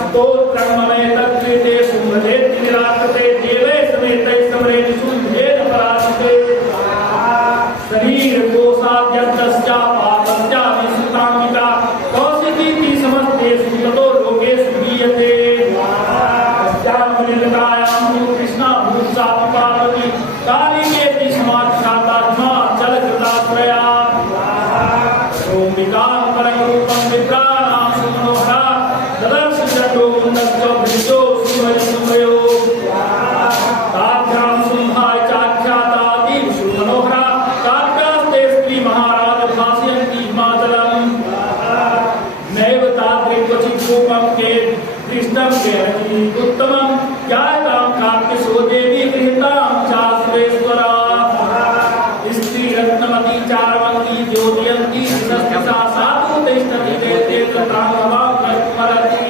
स्तोत्रं ममेतत्कृते सुमृतेति निराकृते देवै समेतैः समरेति शुद्धेन पराजिते शरीरकोशाद्यन्तस्या पापस्या निःसृताम्बिका कौशिकीति समस्तेषु ततो लोकेषु गीयते तस्यां मलिनतायां तु कृष्णा भूत्सापि पार्वती कालिकेति समाख्यातात्मा जलकृताश्रया ओमिकां परमरूपं विप्राणां सुमनोहरा ददर्श जटो मुण्डश्च भृजो सुमयो ताभ्यां शुम्भाय चाख्याता दीप्सु मनोहरा ताभ्यास्ते स्त्री महाराज भासयन्ति हिमाचलम् नैव तादृक् क्वचित् रूपं के कृष्णं केरचिदुत्तमं ज्ञायतां काप्यसो देवी गृहीतां चासुरेश्वरा स्त्रीरत्नमती चार्वन्ती ज्योतियन्ती सस्तिसा साधु तिष्ठति वेदे कृतां नमां स्मरति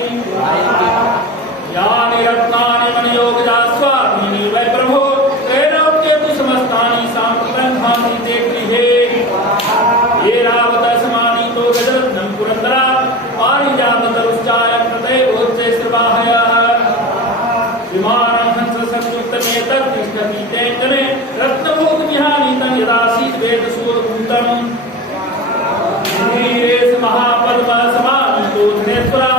यानि रत्नानि मणियोगजा स्वामीनि वै प्रभो त्रैलोक्येषु समस्तानि साम्प्रतं भान्ति ते गृहे ऐरावतसमानीतो गजरत्नं पुरन्दरा पारिजाततरुश्चायं तथैवोच्चै सर्वाहयः विमानं हंससंयुक्तमेतत् तिष्ठति तेऽङ्गने रत्नभोगविहानीतं यदासीत् वेदसूरभूतम् नीरेश महापद्मसमानीतो धनेश्वरा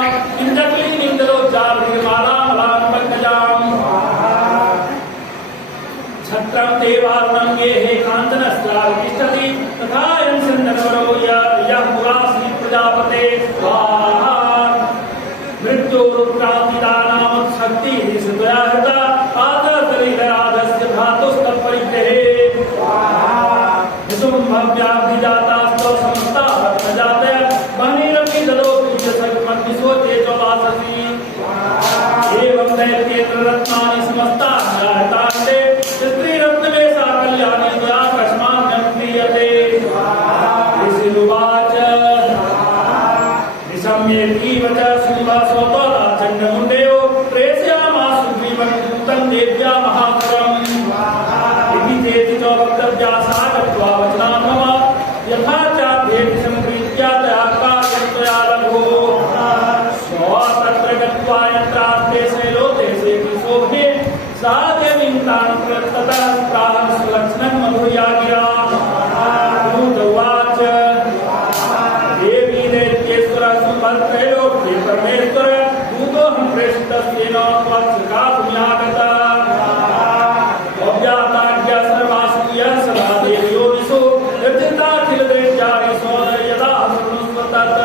इंद्रक्लीनिन्दलोच्चाभिर्मालामलां छत्रं देवार्णं ये हे काञ्चनस्यातिष्ठति तथायं सन्दर्वरो यः पुरासी प्रजापते स्वाहा मृत्योरुक्रान्तिदानामत्शक्तिः सुतया हृता आदशरीरराजस्य भ्रातुस्तत्परिग्रहे निशुम्भव्याभिजातास्तो समस्ता रत्नजातय बहिरपि ददोऽपि च सर्वमग्निशो तेजोवाससि एवं दैत्येन्द्र रत्नानि समस्तानि जायतास्ते स्त्रीरत्नवेशा कल्याणी त्वया कस्मान्यं क्रियते ऋषिरुवाच निशम्येतीव च शुम्भः स्वतः चण्डमुण्डयो प्रेषयामास सुग्रीवं दूतं देव्या महासुरम् इति चेति च वक्तव्या सा दत्त्वा वचनान् मम यथा चाभ्येति सम्प्रीत्या तया कार्यं त्वया लघो तत्र गत्वा यत्रास्ते शैलोते शोभे सा देवीं तां ततः प्राह सुलक्षणं मधुर्या गिरा उवाच देवी दैत्येश्वर सुभद्रैलोक्ये परमेश्वर दूतोऽहं प्रेषितस्तेन त्वत्सखातुम्यागतः अव्याताज्ञा सर्वासु यः सदा देवयोनिषु निर्जिताखिलदैत्यानि सौन्दर्यदा शृणुष्व तत्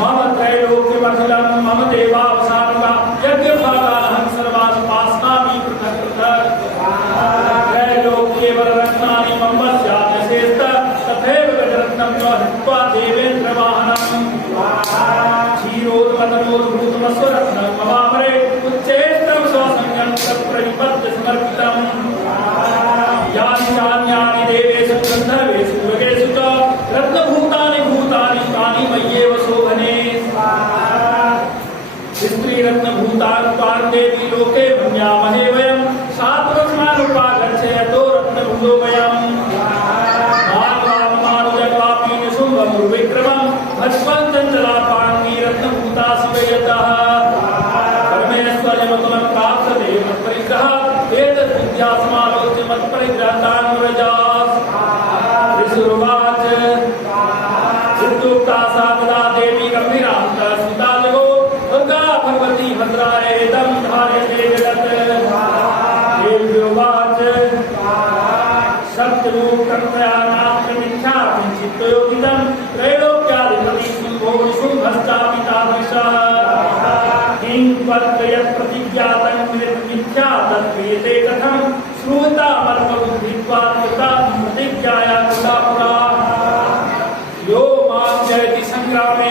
मम त्रैलोक्यमखिलं मम देवावसानगा यज्ञभागानहं सर्वान् उपासनामि पृथक् पृथक् त्रैलोक्ये वररत्नानि मम वश्याद्यशेषतः तथैव गजरत्नं च हित्वा देवेन्द्रवाहनम् क्षीरोद्मदनोद्भूतमस्वरत्नं ममामरे उच्चैस्तं स्वसंज्ञं तत्प्रतिपद्य समर्पितम् यानि चान्यानि देवेषु गन्धर्वेषु मृगेषु च रत्नभूतानि भूतानि तानि मय्येव शोभने स्त्रीरत्नभूतानि त्वां देवी लोके मन्यामहे वयं सात्वस्मानुपागच्छयतो रत्नभूतो वयम् मानुजग्वापि निशुम्भमुर्विक्रमं भस्मं चञ्चलापान्नि रत्नभूता शिवयतः परमेश्वर्यमतुलं प्राप्स्यते मत्परिग्रहः एतद्विद्या समालोच्य मत्परिग्रहतान्व्रजास् ऋषिरुवाच इत्युक्ता सा तदा देवी गम्भीरान्ता स्मिता जगो दुर्गा भगवती भद्रायेदं धार्यते जगत् देव्योवाच सत्यरूपं त्वया नास्ति मिथ्या किञ्चित् योगितं त्रैलोक्याधिपति शुंभो शुंभश्चापि तादृशः किं त्वत्त्रयत् प्रतिज्ञातं मिथ्या तत्क्रियते कथं श्रूता मर्मबुद्धित्वात् कृता प्रतिज्ञाया कृता पुरा यो मां जयति संग्रामे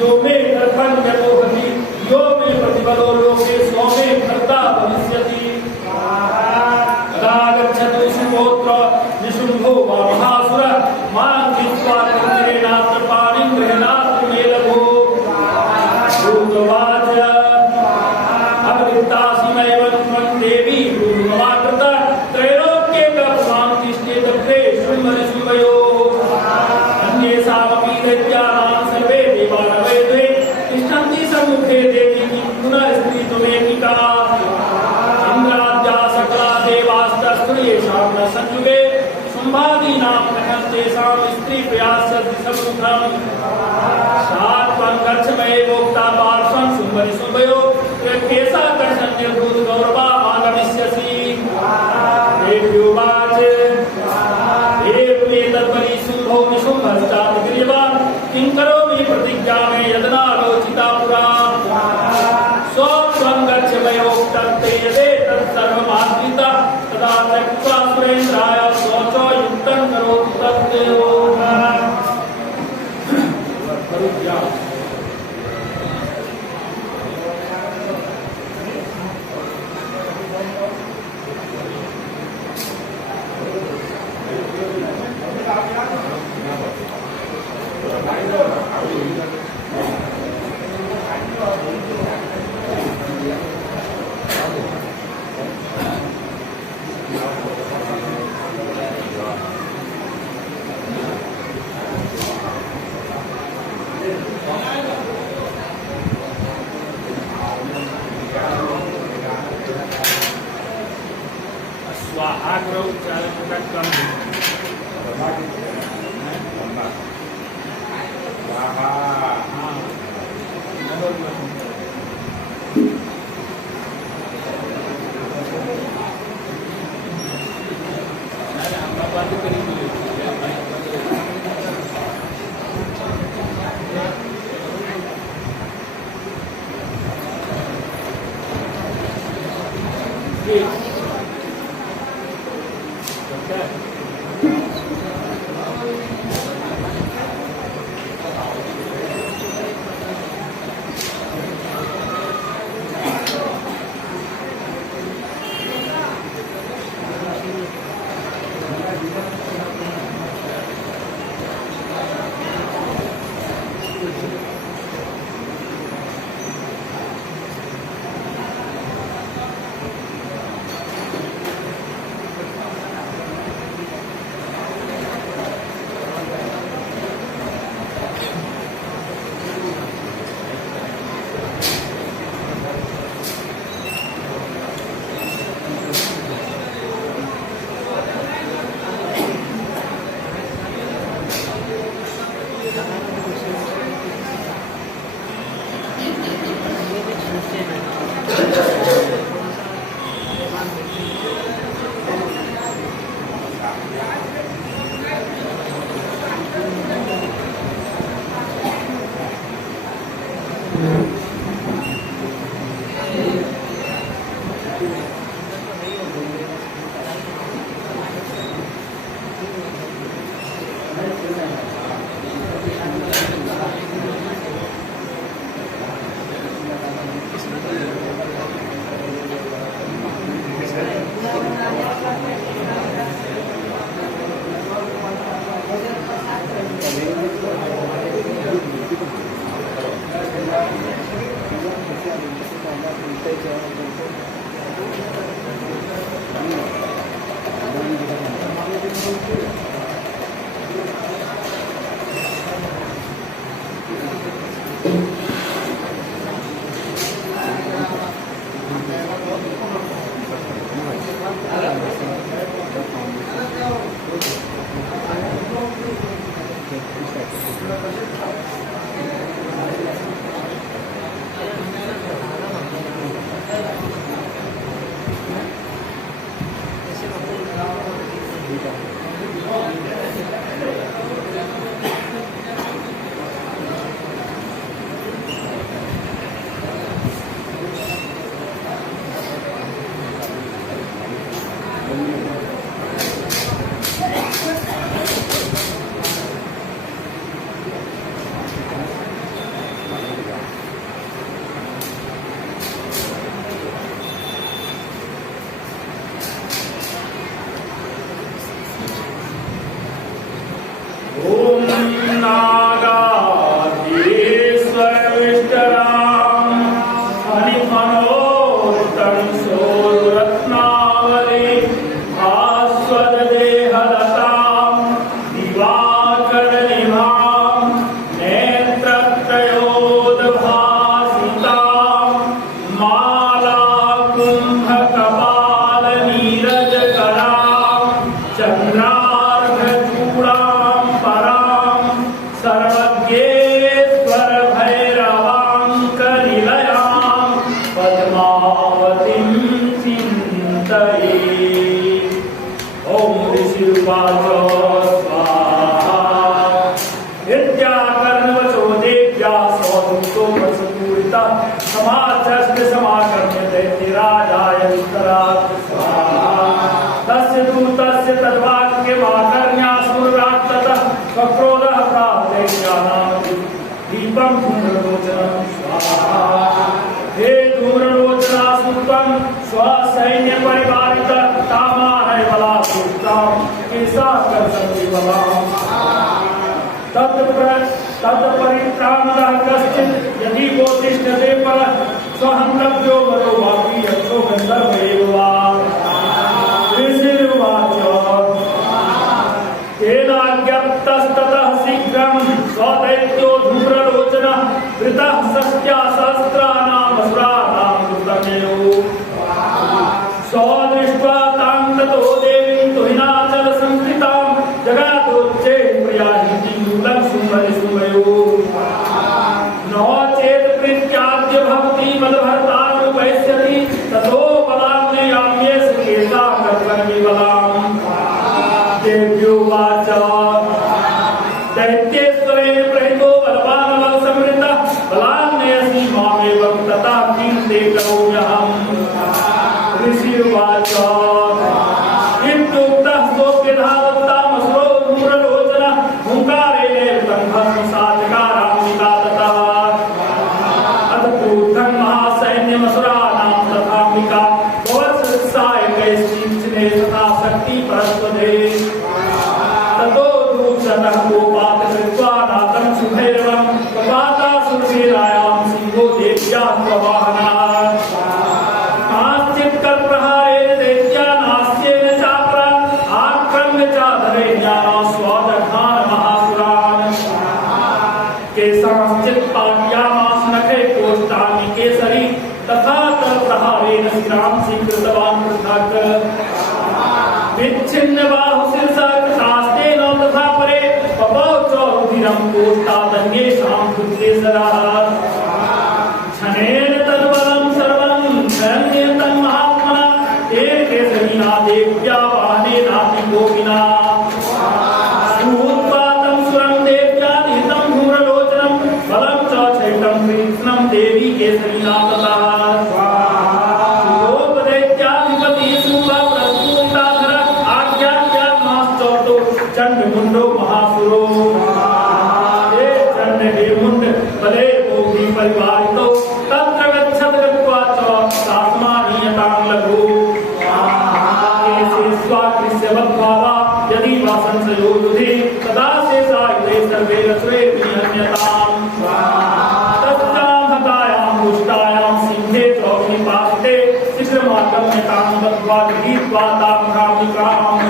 यो मे दर्पण्यतो हति यो मे प्रतिबलो लोके सो मे भर्ता भविष्यति तदा गच्छतु शुंभोऽत्र निशुंभो वा महासुर मां जित्वा निर्जरेणात्र पाणिं गृह्णातु मे लघो भूतवाच अवृत्तासि नैव त्वं देवी भूममाकृत त्रैलोक्ये तत्त्वां तिष्ठेत ते शुंभनिशुंभयोः अन्येषामपि दैत्यानां सर्वे देवानवै द्वे तिष्ठन्ति सम्मुखे देवी किं पुनः स्त्रीत्वमेकिका इन्द्राद्या सकला देवास्तस्त्रियेषां न संयुगे शुंभादीनां कथं तेषां स्त्रीप्रयासस्य सम्मुखम् सात्वं गच्छमये भोक्ता पार्श्वं शुंभनिशुंभयोः केसा कर्षण्यभूत गौरवा आगमिष्यसि देव्योवाच एवमेतद्वरि शुंभो निशुंभश्चापि गृह्यवान् किं करोमि प्रतिज्ञा मे यदनालोचिता पुरा स्वं गच्छ मयोक्तं ते यदेतत्सर्वमाश्रितः तदा त्यक्त्वा सुरेन्द्राय शौचो युक्तं करोतु तद्देवो तत्परित्राणतः कश्चित् यदि वो तिष्ठते पर स्वहन्तव्यो वरो वापि यच्छो गन्धर्व एव वा। ऋषिर्वाच तेनाज्ञप्तस्ततः शीघ्रं स्वदैत्यो धूम्रलोचनः वृतः षष्ट्या सहस्राणामसुराणां कृतमेव। सदृष्ट्वा तां ततो देवीं तुहिनाचलसंस्थितां जगादोच्चे प्रियाहिति मूलं सुमरिसुमयो। नो चेत् प्रीत्याद्य भवति मदभर्तानुपैस्यति ततो बलान्नयाम्येष केशा कर्मणि बलाम्। देव्योवाच दैत्येश्वरेण प्रहितो बलवान् बलसमृतः बलान्नयसि मामेव तथा किं ते करोम्यहम्। ऋषिर्वाच इत्युक्तः सोऽप्यधावत्तामसुरो धूम्रलोचनः हुङ्कारेण तं भस्मसाचकाराम्बिका ततः। अथ क्रुद्धं महासैन्यमसुराणां तथाम्बिका भवत्सहायकैश्चिञ्चने तथा शक्ति परस्वधे। ततो दूषणः गोपात् कृत्वा नादं सुभैरवं पपातासुरसेनायां सिंहो देव्याः प्रवाहनः। प्रहारेण दैत्यानास्येन चापरा आक्रम्य चाधरैर्याना स्वदघान महासुरान्। केषांश्चित् पाट्यामास नखे कोष्ठानि केसरी तथा तत्प्रहारेण शिरांसि कृतवान् पृथक्। विच्छिन्न बाहुशिरसा कृतास्तेन तथा परे पपौ च रुधिरं कोष्ठादन्येषां कृतेसराः। क्षणेन तद्बलं सर्वं धन्यतं महात्मना तेन केसरिणा देव्या वाहनेनापि गोपिना। श्रुत्वा तं सुरं देव्या निहितं धूम्रलोचनं बलं च चैतं कृत्स्नं देवी केसरिणा ततः। चंडमुंडो महासुरो हे चंड हे मुंड बले भोगी परिवारितो तत्र गच्छत गत्वा च सास्मानीयतां लघु। केशे स्वाकृष्य वद्भावा यदि वा संशयो युधे तदा शेषा युधे सर्वे रस्वे विहन्यताम्। तस्यां हतायां पुष्टायां सिंहे च निपातिते शीघ्रमागम्यतां बद्ध्वा गृहीत्वा तां कामिकाम्।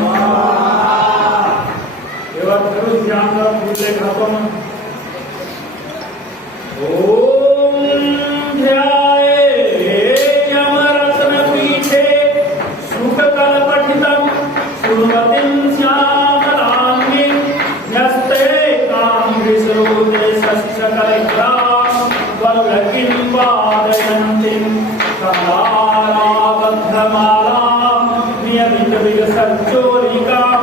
ओम ध्याये यमरत्नपीठे सुखकलपठितं सुमतिं श्यामलाङ्गीं न्यस्ते कामृसरोदे शस्त्रकलैर्यां वल्लकीं वादयन्तीं कमलाबद्धमालां नियमितविलसच्चोलिकां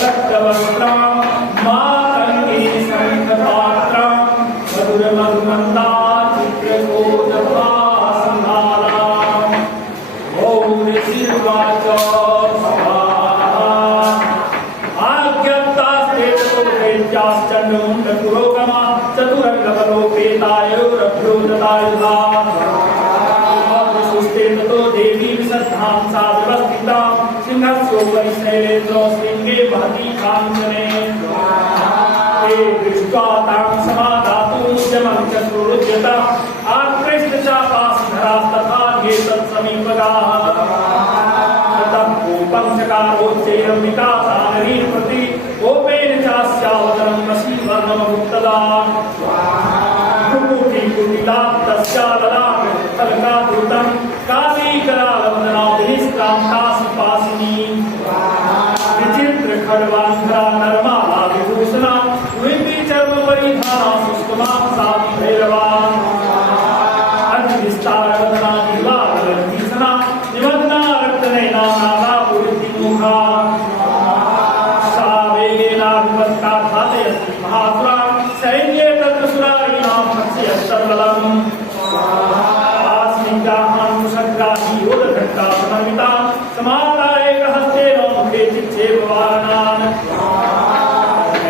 रक्तवस्त्रां मातङ्गी शङ्खपात्रां मधुरमधुमन्दा चित्रकोटभासमालाम्। ॐ ऋषिर्वाच आज्ञप्तास्ते ततो दैत्याश्चण्डमुण्डपुरोगमा चतुरङ्गबलोपेतायोरभ्यो ददायुधाः। सुस्ते ततो देवी विशद्धां सा व्यवस्थितां सिंहस्योपरि शैलेन्द्र शृङ्गे महती काञ्चने। ते दृष्ट्वा तां समादातुमुद्यमं चक्रुरुध्यता आकृष्टचापासधरास्तथा ये तत्समीपगाः। ततः कोपं चकारोच्चैरम्बिका सा नरीं प्रति कोपेन चास्यावदनं वशीवर्णममुक्तदा। भ्रुकुटिकुटिला तस्या ललाटे फलकाधृतं कालीकरालवदनाभिनिष्कान्तासुपासिनी। विचित्रखड्वान्धरा नरमाला विभूषणा विचर्मपरिधाना सुष्कमा साधि भैरवा। अधिविस्तारवदना दिवालभीषणा निमग्ना रक्तनयना नागापुरीमुखा। सा वेगेनाभिपत्ता घातयति महासुरा सैन्ये तत्र सुरारीणां भक्ष्यस्तबलम्। समर्पिता समादायक हस्तेन मुखे चिच्छेदवारणान्।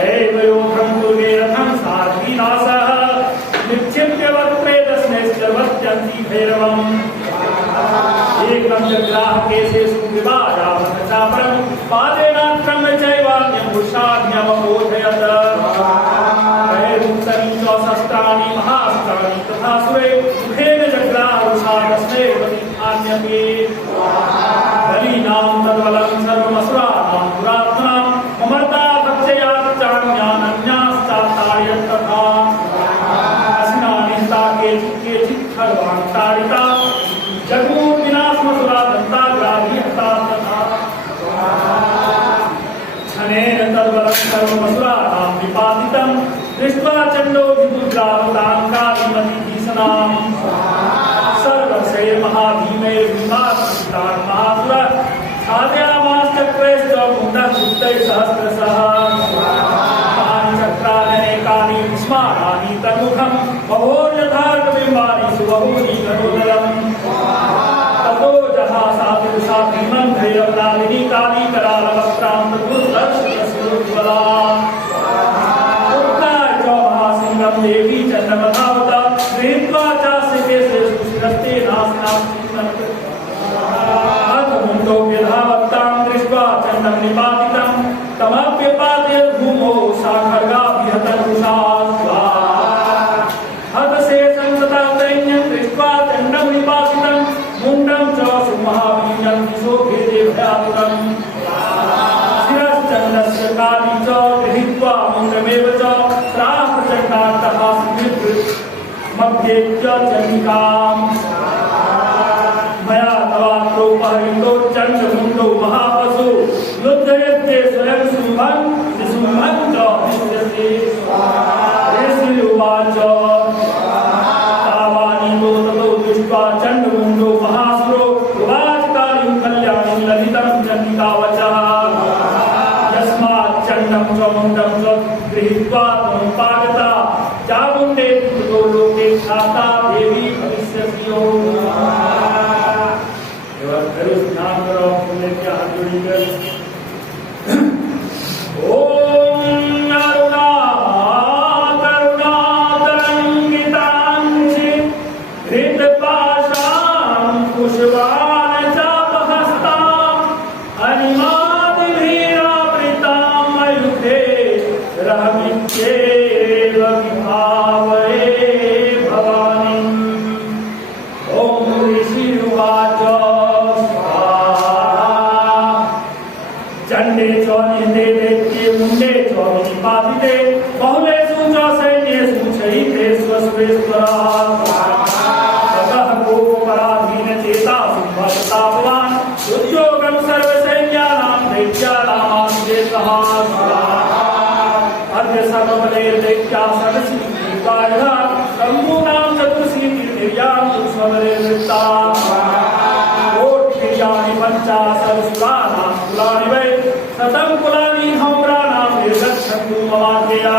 एवयोधं दुर्गे रथं साध्वीनासः निक्षिप्य वक्त्रे दशनैश्चर्वत्यन्ति भैरवम्। एकं जग्राह केशेषु विवादावथ चापरं पादेनाक्रम्य चैवान्यं पुरुषाज्ञमबोधयत्। सर्वमसुराणां निपातितं दृष्ट्वा चण्डो विदुद्रावताङ्कारिमतिभीषणां सर्वशैर्महाभीमैर्भीमात्मतान् महासुरः छादयामाश्चक्रैश्च मुण्डः सहस्रशः चक्रानेकानि विस्माराणि तन्मुखं महोर्यथार्कबिम्बानि सुबहूनि गरोदरम् ततो जहासातिरुषा भीमं भैरवनादिनी काली करालवक्त्रां तदुर्दर्शकस्योज्ज्वला उत्ताय च महासिंहं देवी चन्द्रमथावता गृहीत्वा चास्य केशे सुशिरस्ते नास्नास्ति मुण्डोऽप्यधावत्तां दृष्ट्वा चण्डं निपातितं तमप्यपात्य भूमौ सा खड्गाभिहतरुषा हतशेषं तथा दैन्यं दृष्ट्वा चण्डं निपातितं मुण्डं च सुमहावीर्यं दिशोभेदे भयातुरम् शिरश्चण्डस्य काली च गृहीत्वा मुण्डमेव च प्राह प्रचण्डान्तः मध्ये च चण्डिकाम् मया तवात्रोपहरितो चण्डमुण्डो महापशु युद्धयत्ते स्वयं शुम्भं निशुम्भं च विश्यते ऋषि उवाच तावानीतो ततो दृष्ट्वा चण्डमुण्डो महासुरो उवाच कालीं कल्याणीं ललितं चण्डिकावचः यस्मात् चण्डं च मुण्डं च गृहीत्वा त्वमुपागता चामुण्डे ततो लोके ख्याता देवी भविष्यसि ओम अरुणातरुणातरंगितांसि हृतपाशां कुशवानचापहस्तां अनिमादिभिरावृतां मयूखे रहमित्येव विभावये भवानीम्। ओम ऋषिरुवाच चण्डे च निन्दे दैत्ये मुण्डे च विनिपातिते बहुलेषु च सैन्येषु चैतेष्वश्वेश्वराः ततः गोपराधीनचेतासु भवता भवान् उद्योगं सर्वसैन्यानां दैत्यानामादेशः अद्य सर्वबलैर्दैत्या षडशीतिकायः शम्भूनां चतुर्शीतिर्निर्यां स्वबलैर्वृत्ताः कोटिर्याणि पञ्चाशदसुराणां कुलानि वै शतं कुलानि धौम्राणां निर्गच्छन्तु ममाज्ञया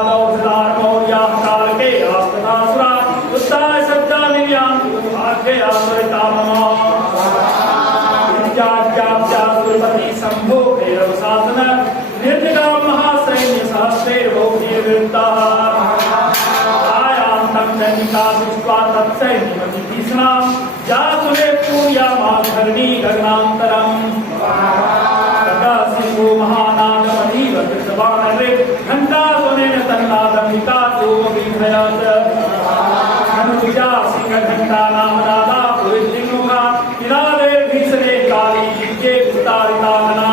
कालकादौषधार्मौर्याः कालके आस्तथासुरा उत्थाय शब्दानिर्यां भाग्यया सरिता मम विद्याज्ञाप्यासुरपति शम्भो भैरवशासन निर्जगां महासैन्यसहस्रैर्भौतिर्वृत्ताः आयान्तं चण्डिका दृष्ट्वा तत्सैन्यमतिभीषणां जातुले पूर्यामाधरणी गगनान्तरम् ततः सिंहो महानादमतीव कृतवानरे घण्टाध्वनेन तन्नादं निकाचोमविभयत् धनुजा सिंहघण्टानामनादा पुरिद्दिमुखा निनादैर्भीषणे काली जिह्वे विस्तारितानना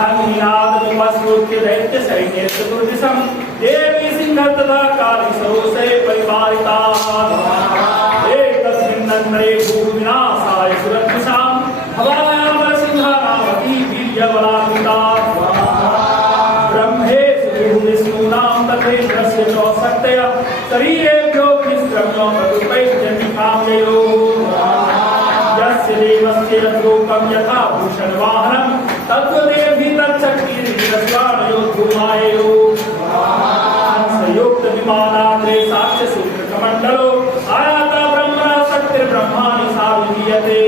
तन्निनादमुपश्रुत्य दैत्यसैन्ये चतुर्दिशं देवी सिंह तथा काली सरोषे परिवारिताः एकस्मिन्नन्तरे भूविनाशाय सुरद्दिशां भवायामरसिंहानामती वीर्यबलान्विता ब्रह्मेषु विष्णूनां तथैन्द्रस्य च शक्तयः शरीरेभ्यो निष्क्रम्य प्रकृतैश्चण्डिकां ययोः यस्य देवस्य यद्रूपं यथा भूषणवाहनं तद्वदेवि तच्छक्तिर्निरस्वानयोद्धूमाययोः संयुक्तविमानाग्रे साक्ष्यसूत्रकमण्डलो आयाता ब्रह्मणः शक्तिर्ब्रह्माणि साविधीयते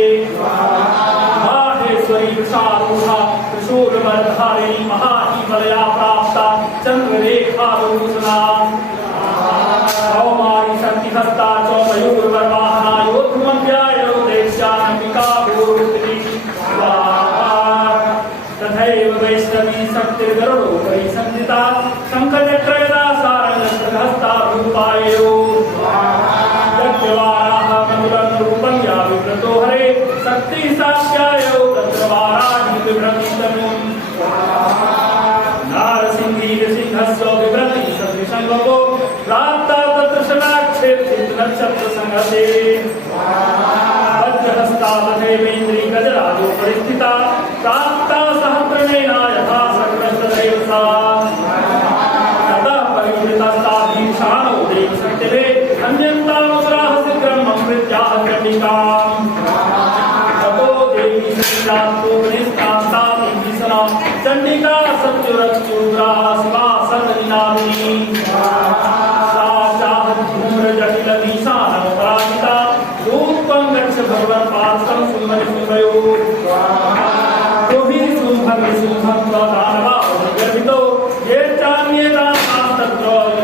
माहेश्वरी वृषारूढा त्रिशूलबलधारिणी महाहिमलया प्राप्ता चन्द्ररेखाभूषणा कौमारी शक्तिहस्ता च मयूरवर्वाहना योद्धुमव्यायो देश्यानम्बिका भूरुत्री तथैव वैष्णवी शक्तिर्गरुडोपरि संस्थिता शङ्खचक्रगदा सारङ्गहस्ता रूपाययो यज्ञवाराः मधुरं रूपं या विव्रतो हरे शक्तिः साक्ष्यायो तत्र वाराहि बिभ्रति तनुम् नारसिंहस्य बिभ्रति सदृशङ्गो प्राप्ता तत्र शनाक्षेत्रित नक्षत्रसंहते वज्रहस्ता तथैवेन्द्री गजराजो परिस्थिता प्राप्ता सहस्रनेनाय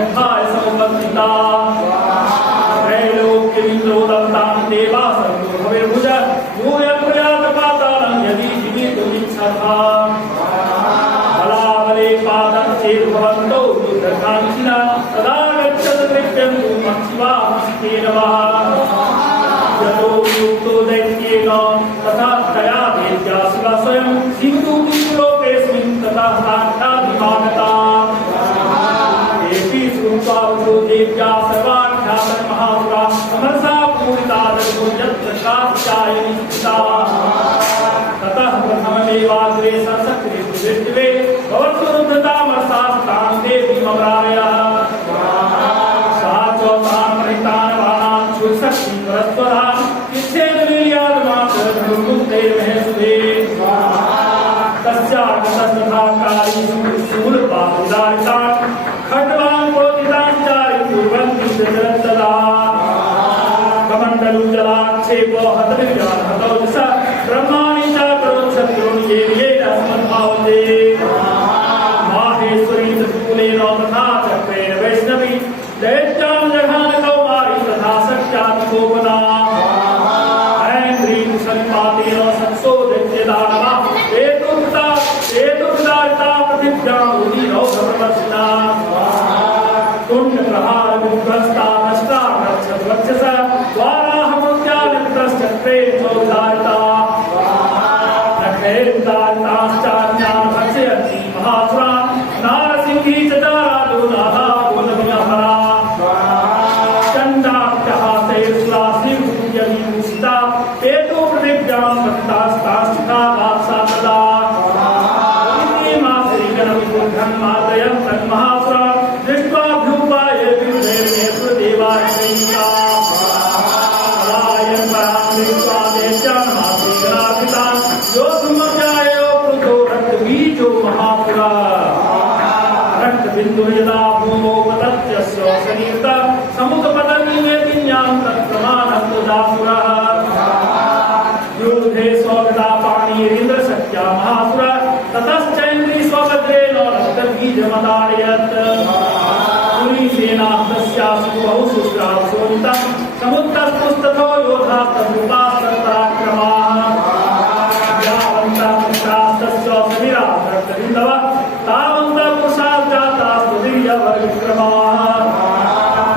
युद्धाय समुपस्थिता त्रैलोक्यमिन्द्रो दत्तां देवा सर्वो भवेर्भुज भूयः प्रयात पातालं यदि जीवितुमिच्छता बलाबले पादं चेद्भवन्तौ युद्धकाङ्क्षिणा तदा गच्छतु कृत्यन्तु मत्स्वामस्तेन वा यतो युक्तो दैत्येन तथा तया देव्या शिवा स्वयं सिन्धुलोकेऽस्मिन् तथा साक्षादिमागता एपि श्रुत्वा देव्या सर्वाख्यातं महासुरा समरसा पूरिता दर्शो यत्र कात्यायनी स्थिता ततः प्रथममेवाग्रे सशक्रे दृष्ट्वे भवत्सुरुद्धतामसास्तां देवीमवरामयः सा च तां परितान् बाणान् शूलशक्तिं परस्परां निच्छेदवीर्यादमात्रधनुर्मुक्तैर्महेशुभे तस्यागतस्तथा काली शूलपादुदारितान् खड्वान् क्रोधिताश्चारि कुर्वन्ति जलन्तदा कमण्डलुजलाक्षेपो हतविर्यान् हतौ च ब्रह्माणि च करोत्शत्रुन् येन अस्मद्भावते माहेश्वरी त्रिशूलेन तथा चक्रेण वैष्णवी दैत्यां जघान कौमारी तथा शक्त्यात्मकोपदा ऐन्द्रीं सन्पातेन सत्सो दैत्यदानवा हेतुकृता पृथिव्यां रुधिरौ प्रवर्षिता कुण्डप्रहार विध्वस्ता नष्टा गच्छद्वक्षस द्वाराहमत्यालिप्तश्चक्रे चोदारिता नखैर्दारिताश्चान्यान् भक्षयन्ति महासुरान् नारसिंही च चारादो नादा गोलविनहरा चण्डाख्यः तैर्सुरा श्रीभूयविभूषिता हेतु पृथिव्यां पतितास्तास्थिता वात्सा तदा मार्दयं तन्महासुरा दृष्ट्वा भ्रूपाये विदेवाय सैनिका रायं परां दृष्ट्वा दैत्यान्मासेनाभितान् योद्धुमध्यायो क्रुद्धो रक्तबीजो महासुरा रक्तबिन्दुः यदा भूमौ पतत्य श्वासनिर्ता समुद्रपतनीमेतिन्यां तत्प्रमाणं तदासुरः युद्धे स्वगता पाणिरिन्द्रशक्त्या महासुरा ततश्चैन्द्री स्वभद्रेण रक्तबीजमदारयत् पुरीसेनाः तस्यासु बहुशुश्रावसोनितं समुत्तस्तुस्तथो योधास्तभूपास्तपराक्रमाः यावन्तः पुत्रास्तस्य समिराः रक्तबिन्दवः तावन्तः पुरुषाः जातास्तुतिर्यवविक्रमाः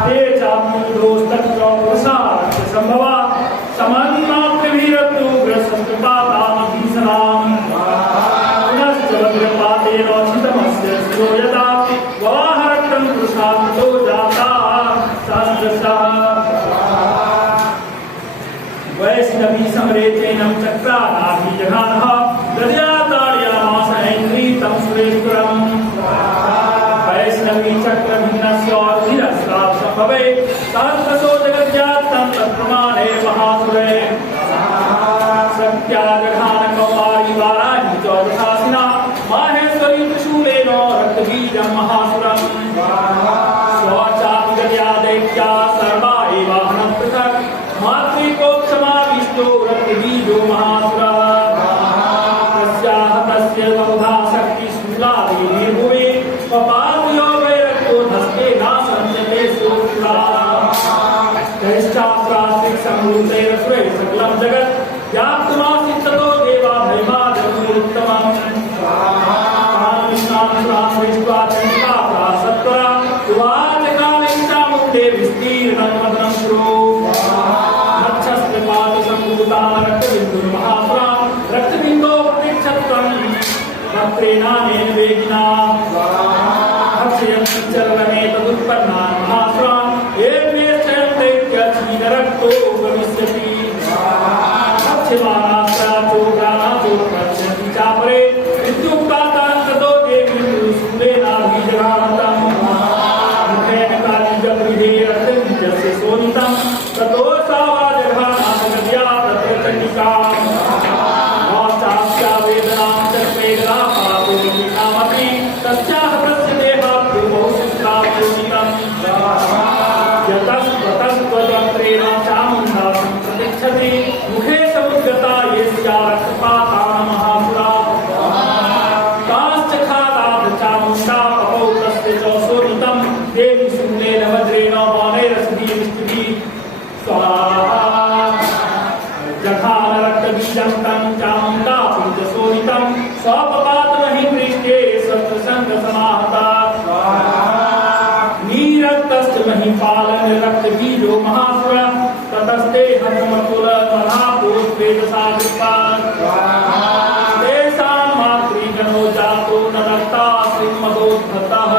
ते चाप्युद्धोस्तत्र पुरुषाः रक्तसम्भवा समन्मातृभिरत्नुग्रशस्त्रपातामभीषणाम् पुनश्च वज्रपातेन छितमस्य शिरो यदा वाहरक्तं पुरुषात्तो जाता सहस्रशः वैष्णवी समरे चैनं चक्रानाभिजघानः गदया ताडयामास ऐन्द्री तं सुरेश्वरम् वैष्णवी चक्रभिन्नस्य रुधिरस्रावसम्भवे सहस्रशो जगज्जातं तत्प्रमाणे महासुरे सत्याजघानकौमारी वाराही चौदशासिना माहेश्वरी त्रिशूलेन रक्तबीजं महासुरम् स्वचापिगदया दैत्या सर्वा एवाहनं पृथक् मातृकोक्षमाविष्टो रक्तबीजो महासुरः तस्याः तस्य बहुधा शक्तिशूलादेवीर्भुवि स्वपादयो वैरक्तो धस्ते नासञ्जते सुराः दैश्चाप्रास्तिकसंहृतैरसुरैः सकलं जगत् व्याप्तमासीत् ततो देवा भैमादमुत्तमम् दृष्ट्वा चण्डिका सत्वरा उवाच कालेन चामुण्डे विस्तीर्णं वदनं श्रो मच्छस्त्रपादसम्भूतान् रक्तबिन्दुर्महासुरान् रक्तबिन्दो प्रतिक्षत्रं वक्त्रेणानेन वेगिना भक्षयन्ति चरणमेतदुत्पन्नान् महासुरान् एवमेष्टं दैत्यक्षीणरक्तो गमिष्यति भक्ष्यमानाश्चाचोगानाचो पश्यन्ति चापरे विद्युक्तान् ततो देवी शूलेनाभिजघानतम् मुखेन कालिजगृहे रक्तबीजस्य सोनितं ततो सा वा जघानाथगद्या तत्र चण्डिकाम् वाचास्या वेदनां चक्रेगला पापोऽपि तस्याः तस्य देहाभ्यो बहुशुष्कावयोनितम् यतस्त्वतस्त्वदन्त्रेण चामुण्डा सम्प्रतिच्छति मुखे समुद्गता येस्या रक्तपातान् महासुरा ताश्च खादात् चामुण्डा पपौ तस्य च सोनितं देवी महिपालन रक्त बीजो महासुर ततस्ते हनुमतुल महापुरुष साधुपान तेषां मातृगणो जातो नरता श्रीमदोद्धतः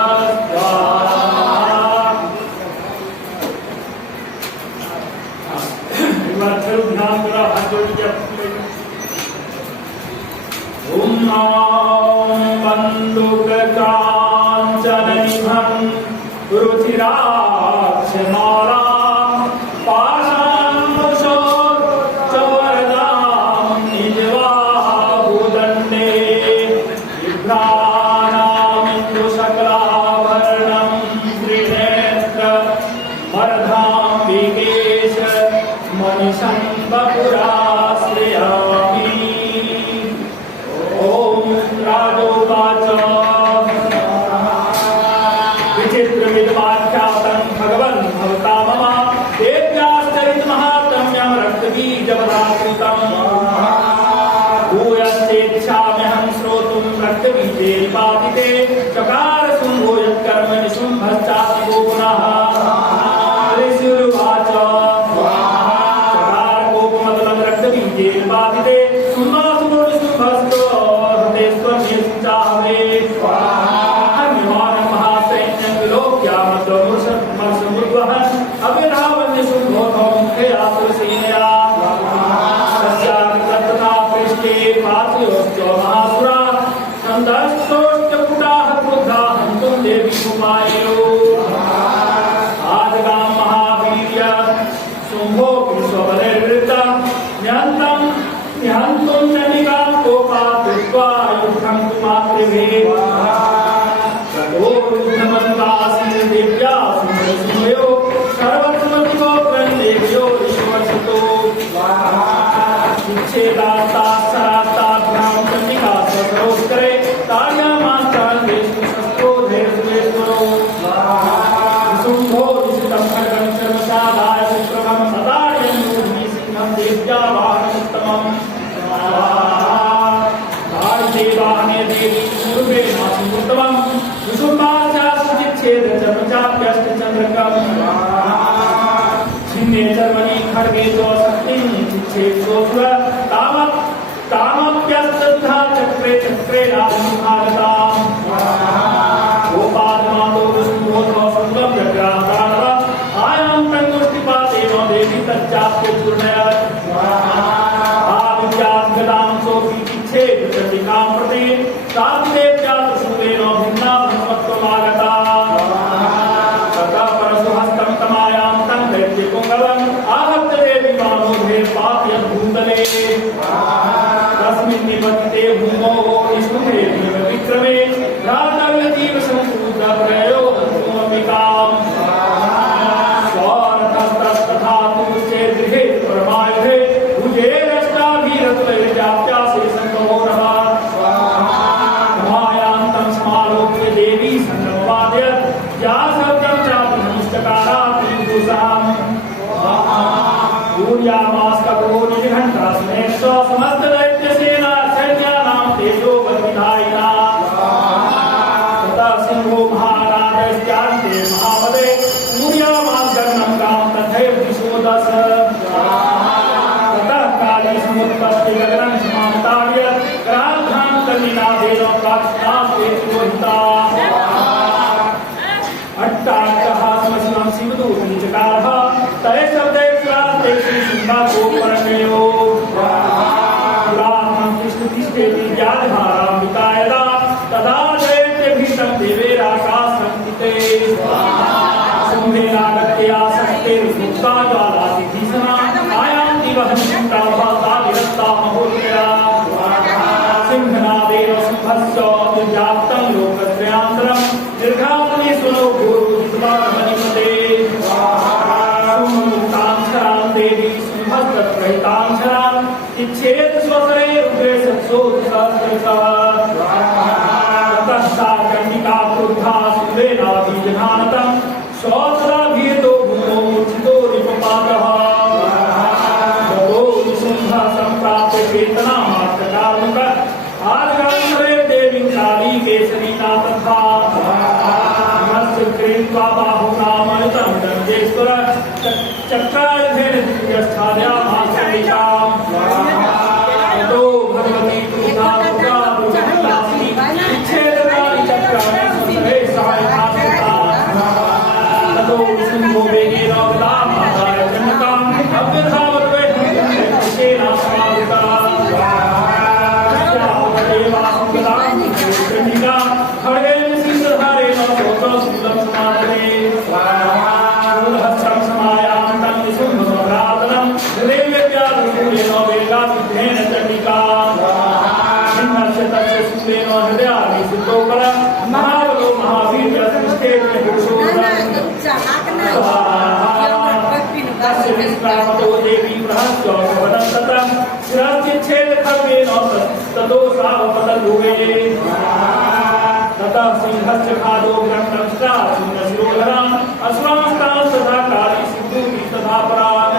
ध्यान करा हाथ जोड़ ओम बंदुक कांचन निभं रुचिराक्ष माला चकार सुंभो यत्कर्म निशुंभश्चाति वो पुनः ऋषिर्वाच चकार कोपमतलं रक्तबीजे निपातिते सुन्मासुतो निशुंभस्तो हृदे स्वन्यश्चाहवे हन्यमानं महासैन्यं विलोक्यामद्रमुर्षमर्षमुद्वः अभिधावन्यशुंभोऽथो मुखे आसुरसेनया तस्याकृततथा पृष्ठे पार्थयोश्च महासुरा संदस्तोष्टपुटाः क्रुद्धाः हन्तुं देवी कुमायो आदगां महावीर्य शुम्भो विश्वबलैर्वृता न्यहन्तुं ननिकां कोपात् कृत्वा युद्धं कुमात्रिभिः ततो युद्धमन्तासीत् देव्या सुमयो सर्वस्वतो प्रणदेव्यो विश्वसितो विच्छेदास्तास्सरास्ताभ्यां चण्डिका सरोस्करे तार्यामास्तान् देशो धैर्येश्वरो शुम्भो निशितं खड्गं शर्मशालाय शुक्रमं सदार्यं मूर्धि सिंहं देव्या वाहनमुत्तमम् वाहने देवी पूर्वे नासिमुत्तमं विशुम्भाचास्तिच्छेदचर्मचाप्यष्टचन्द्रकम् छिन्ने चर्मणि खड्गे च शक्तिं चिच्छेदोऽसुर तामप्यस्तद्धा चक्रे चक्रे राजमुखागताम् गोपादमातो विष्णुभूतो संगम जग्राहतानव आयां प्रङ्गुष्टिपातेन देवी तच्चाप्य चूर्णयत् आविद्याद्गदां सोऽपि चिच्छेद चण्डिकां प्रति सात्देव्या सुषुवेन भिन्ना ब्रह्मत्वमागता ततः परशुहस्तं तमायां तं दैत्यपुङ्गवम् आहत्य देवी मानोधे पापयद्भूतले तस्मिन् निपतिते भूमौ निष्ठुरे विक्रमे रातव्यतीव सम्पूर्णप्रयो हन्तुमम्बिकाम् स्वरतस्तथा तुश्चे गृहे परमायुधे भुजेरष्टाभिरत्वैर्जाप्यासे सङ्गमो नमः मायान्तं समालोक्य देवी सङ्गमवादयत् या शब्दं चापनिष्टकारात् विदुषाम् पूर्यामास्करो निघण्टास्मेश्च समस्तदैत्यसेना सैन्यानां तेजोवद्विधायिना ततः सिंहो महाराजस्यान्ते महापदे पूर्यामास्कर्णं गां तथैव दिशो दश ततः काली समुत्पत्ति गगनं समान्ताड्य कराघ्रां कन्निनादेन प्रार्थनास्तेतिरोहिता अट्टाट्टः स्मशिवं शिवदूतनिचकारः तये शब्दे प्राप्ते श्रीशुम्भागोपरण्यो पुराणं कृष्णतिष्ठेति व्याधाराम्बिका यदा तदा दैत्यभीतं देवेराकाशं शुम्भेनागत्य आसक्तेर्मुक्ता ज्वालादिभीषणा आयान्ति वहन्तीव्राभासा विरक्ता महोदया सिंहनादेन शुम्भस्य दुर्व्याप्तं लोकत्रयान्तरं दीर्घाग्नि सुनो गुरुजिह्वामणिपते शुम्भमुक्ताक्षरां देवी शुम्भस्तत्रहिताक्षरां इच्छेद स्वसरे रुद्रे सत्सोत्सहस्रशः ततः सा चण्डिका क्रुद्धा शुम्भेनाभिजघानतं शौचराभीतो भूमौ मूर्छितो निपपातः ततो निशुम्भः सम्प्राप्य चेतनामात्रकार्मुक आर्गान्तरे देवीं काली केसरीता तथा कृत्वा बाहुनामनितं चक्रायुधेन दिव्यस्थायाम् आसनिकाम् ततो भगवती कृष्णा दुर्गा दुर्गास्ति विच्छेदकानि चक्राणि सुन्दरे सहायकास्ता ततो सिंहो वेगेन गदामादाय जनकाम् अव्यथावद्वैतेनास्मादिता खड्गेन सिंहधारेण सोतसुन्दं समादरे मूलहस्तं समायान्तं निशुम्भमरातनं हृदयव्याधिसूर्येण वेगासिद्धेन चण्डिका सिंहस्य तस्य शूलेन हृदयादि सिद्धोपलं महाबलो महावीर्यसृष्टेन पुरुषोत्तमं तस्य विस्मरणतो देवी बृहस्यो भवदन्ततं शिरश्चिच्छेद खड्गेन ततो सावपतद्भुवे ततः सिंहस्य खादो ग्रन्थंस्ता सिंहशिरोधरान् अश्वांस्तान् तथा काली सिद्धूनि तथा परान्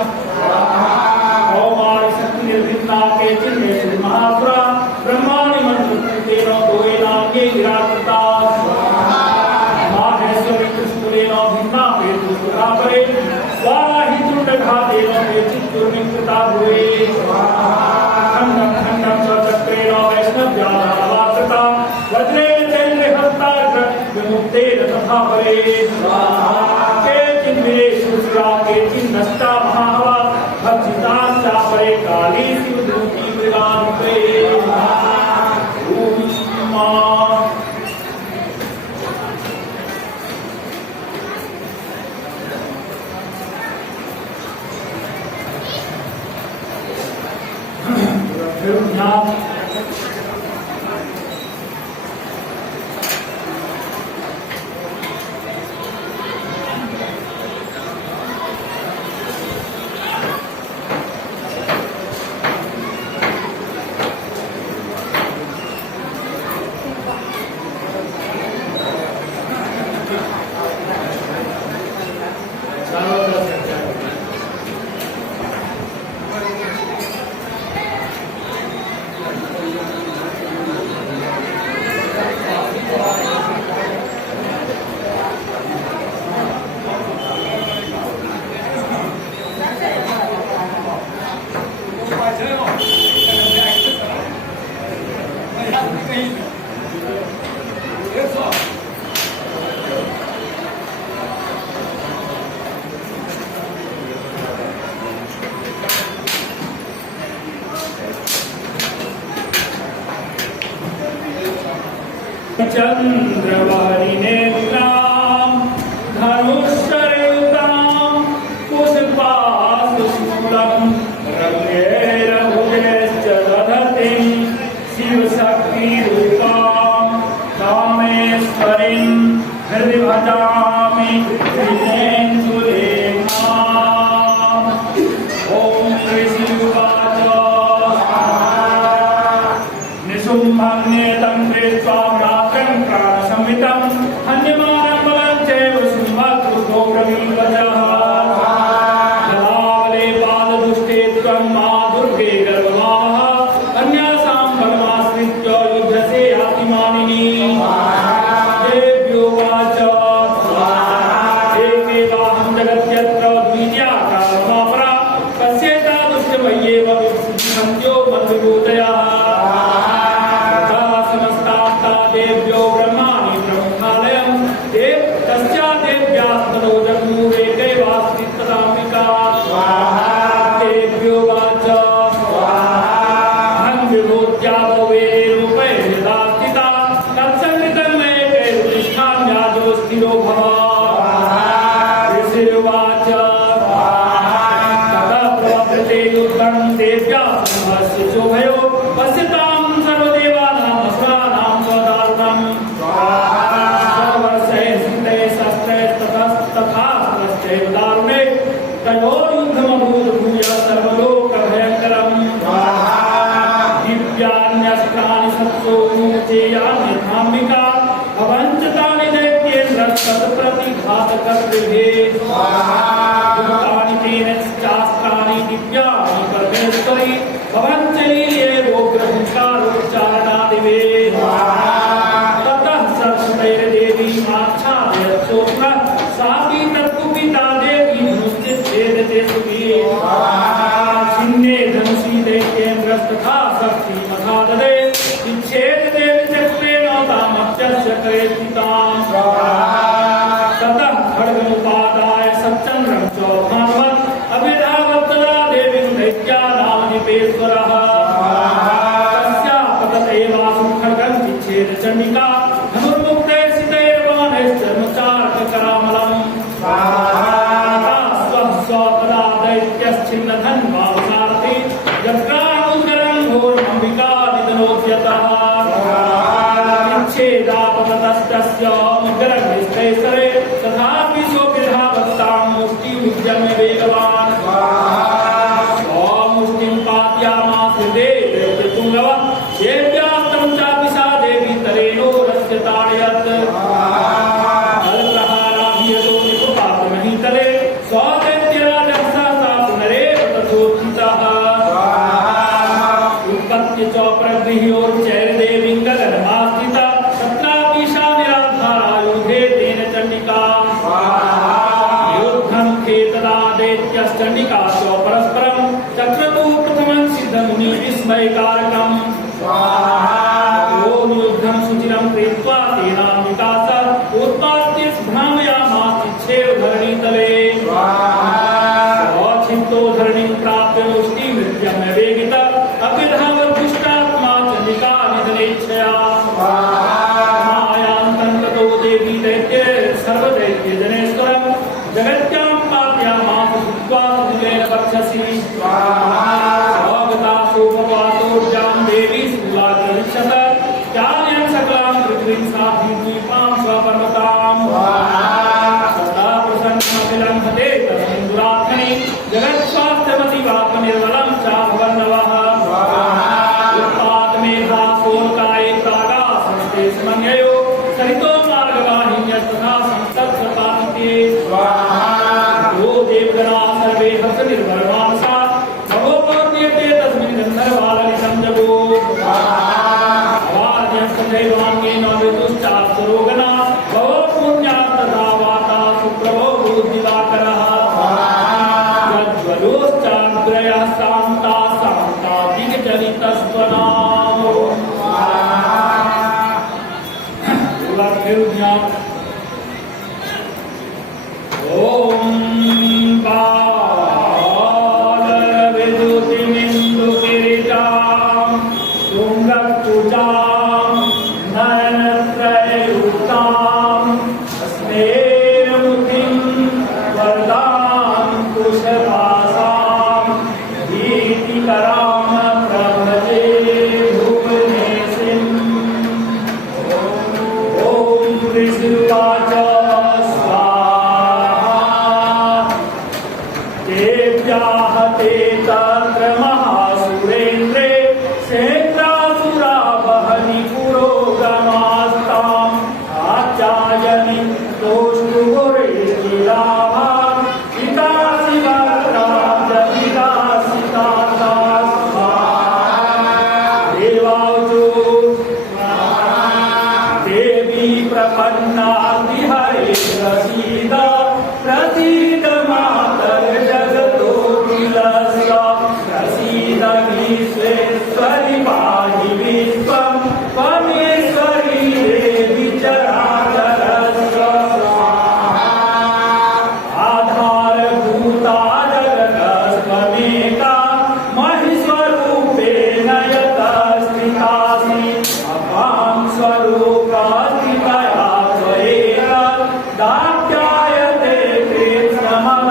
कौमारि शक्तिर्भिन्ना केचिन्ने महासुरा ब्रह्माणि मन्त्रकृतेन द्वयेनाङ्गे निराकृताः माहेश्वरी त्रिशूलेन भिन्ना वेदुस्तुता परे वाराहि तुण्डघातेन केचित् भुवे खण्डं खण्डं च चक्रेण वैष्णव्यादावाकृता वज्रेण विमुक्तेन तथा परे केचिन्विरेषु शिरा केचिन्नष्टा महाहवा भक्षिताश्चा परे काली शिवदूती मृगान्ते चंद्रवहरिनेत्रां धनुष्ययुतां पुष्पाशुशूलं रम्यैरभुजैश्च दधतीं शिवशक्तिरूपां कामेश्वरीं हृदि भजामि कृष्णेन्दुलेखाम्। ॐ ऋषिवाच निशुम्भं दृष्ट्वा संहितं हन्यमानं बलं चैव सिंहक्रुद्धो ब्रवीवचः जलावले पाददुष्टे त्वं मा दुर्गे गर्वमावः अन्यासां बलमाश्रित्य युध्यसे यातिमानिनी देव्योवाच एकेवाहं जगत्यत्र द्वितीयाकामपरा कस्येतादृश्यमय्येव विसन्त्यो मद्विभूतयः देव्यो ब्रह्माणि ब्रह्मालयं तस्या देव्यास्ततो जगूरेकैवास्ति तदाम्बिका देव्योवाच अहं विभूत्या भवे रूपे यदा स्थिता तत्संगतं मे कैर्तिष्ठाम्याजो स्थिरो भव ऋषिर्वाच ततः प्रवर्तते युद्धं देव्या सिंहस्य शोभयो पश्यतां सर्वदेवानां असुराणां स्वदारुणं सर्वशस्त्रैस्तथास्त्रश्चैव दारुणे तयोर्युद्धमभूत् भूयः सर्वलोकभयङ्करम् दिव्यान्यस्त्राणि सत्सोमुचेयान्यथाम्बिका भवञ्च तानि दैत्येन्द्रस्तत्प्रतिघातकर्तृभे दुःखानि तेन चास्त्राणि दिव्यानि परमेश्वरि भवञ्च लीलयेवोग्रहुङ्कारोच्चारणादिवे ततः सरस्वतीर्देवी आच्छादयत्सोऽत्र सापि तत्कुपिता देवी धनुश्चिच्छेदते खड्गमुपादाय सच्चन्द्रं च भानुमत् अभिधावत्तदा देवीं दैत्यानामनिपेश्वरः तस्या पतते वासु खड्गं चिच्छेद चण्डिका धनुर्मुक्ते सितैर्बाणैश्चर्मचार्ककरामलम् स्वपदा दैत्यश्छिन्नधन्वावसारथि जग्रामुद्गरं घोरमम्बिका निधनोद्यतः विच्छेदापततस्तस्य मुद्गरनिष्ठैसरे तथापि सोऽपिधावत्तां मुष्टिमुद्यम्य वेगवान् स्वमुष्टिं पातयामास दैत्यपुङ्गवः देव्यास्तं चापि सा देवी तरेणोरस्य ताडयत् अल्पहाराभियतो निपुपातमहितले स्वदैत्यराजं सहसा पुनरेव तथोत्थितः उत्पत्य च प्रगृह्योच्चैर्देवीं गगनमास्थिता तत्रापि सा निराधारायुधे तेन चण्डिका युद्धं खेतदा दैत्यश्चण्डिका च परस्परं चक्रतो प्रथमं सिद्धमुनि विस्मयकारकम् ॐ युद्धं सुचिरं कृत्वा तेनाम्बिका स उत्पात्य भ्रामयामास्तिच्छेव धरणीतले अचिन्तो धरणीं प्राप्य मुष्टिमृत्यम्य वेगिता अभिधावद्दुष्टात्मा चण्डिका निधनेच्छया मायान्तं ततो देवी दैत्ये सर्वदैत्यजनेश्वरं जगत्यां पातयामास भूत्वा सुजलेन वक्षसि स्वागता सोपवातोर्जां देवी सुलाग्रविक्षत त्यान्यं सकलां पृथ्वीं साधिद्वीपां स्वपर्वतां सदा प्रसन्नमखिलंहते तस्मिन् दुरात्मनि जगत्स्वास्थ्यमतिवापनिर्मलं चाभवन्नवः उत्पादमेधासोल्काये प्रागासंस्ते समन्ययो सरितो मार्गवाहिन्यस्तथा संसत्सपातिते यो देवगणा सर्वे हर्षनिर्भरमानसा भगवोपद्यते तस्मिन् गन्धर्वाललितं जगो अवाद्यं सदैवाङ्गेन विदुश्चाप्तरोगणा भवो पुण्यात् तथा वाता सुप्रभो बुद्धिवाकरः यज्ज्वलोश्चाग्रयः शान्ता शान्ता दिग्जलितस्वनामो ॐ बालविद्युतिमिन्दुकिरीटां तुङ्गत्कुजां नयनत्रययुक्तां स्नेहमुखीं वरदां कुशवासां भीतिकरां प्रभजे भुवनेशिम् ॐ ऋषिवाच देव्याहते तत्र महासुरेन्द्रे क्षेत्रासुरा बहनि पुरोगमास्ताम् आचार्यनि तोष्टुगुरेकिलाभा विकासि वक्राब्जविकासिता देवावचो देवी प्रपन्ना विहरे प्रसीद प्रसीद मातर जगतो किलस्य प्रसीद विश्वेश्वरि पाहि विश्वं त्वमेश्वरी देवी चराचरस्य आधारभूता जगतस्त्वमेका महिस्वरूपेण यतस्थितासि अपां स्वरूपास्थितया त्वयेतत् दाप्यायते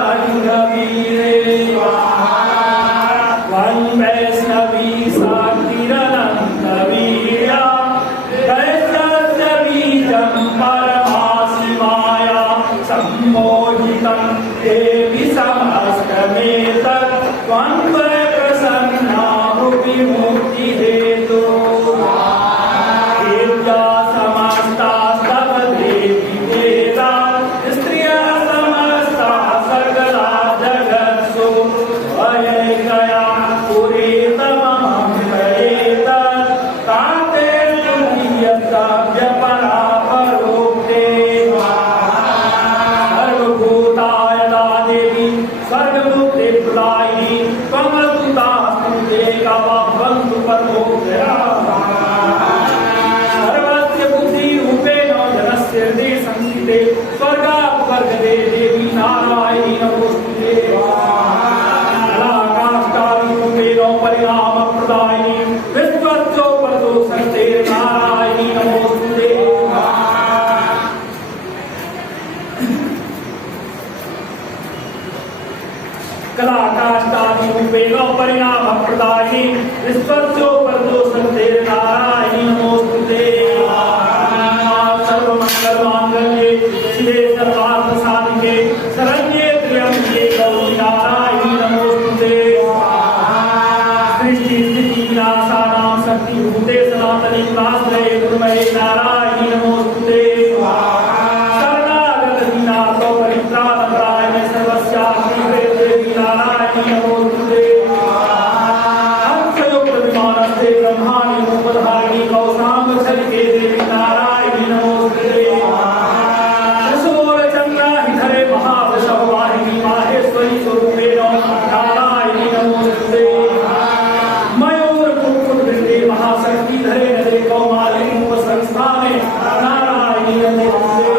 कृष्णमलङ्घवीरे त्वं वैष्णवी शान्तिरनन्तवीर्या दैत्यस्य बीजं परमासि माया सम्मोहितं देवि समस्तमेतत् त्वं वै प्रसन्ना विमुक्तिहेतु देव्या समस्तास्तव देवी वेदा स्त्रियः समस्ताः सकला जगत्सु त्वयैकया पुरेतमहं प्रयेतत् ताते तुल्यव्यपरापरोक्ते सर्वभूताय देवी स्वर्ग दे देवी नारायणी नमोस्तुते कलाकाष्ठादिरूपेण परिणाम प्रदायिनी विश्वस्योपरतो शक्ते नारायणी नमोस्तुते कलाकाष्ठादिरूपेण परिणाम प्रदायिनी विश्वस्योपरतो शक्ते नारायणी नमोस्तुते सर्वमंगलमांगल्ये शिवे सर्वार्थ साधिके शरण्ये त्र्यंबके गौरी नारायणी नमोस्तुते सृष्टि स्थिति विनाशानां शक्तिभूते सनातनी प्राश्रये गुरुमये नारायणी नमोस्तुते शरणागत दीनार्थ परित्राणपरायणे सर्वस्यापि देवी नारायणी नमोस्तुते हंसयुक्त विमानस्ते ब्रह्माणि रूपधारिणी कौशाम्ब शरीरे देवी नारायणी नमोस्तुते त्रिशूलचन्द्राहिधरे महावृषभवाहिनी माहेश्वरी स्वरूपेण नारायणी नमोस्तुते मयूरकुक्कुटवृन्दे महाशक्तिधरे नदे कौमारी रूपसंस्थाने नारायणी नमोस्तुते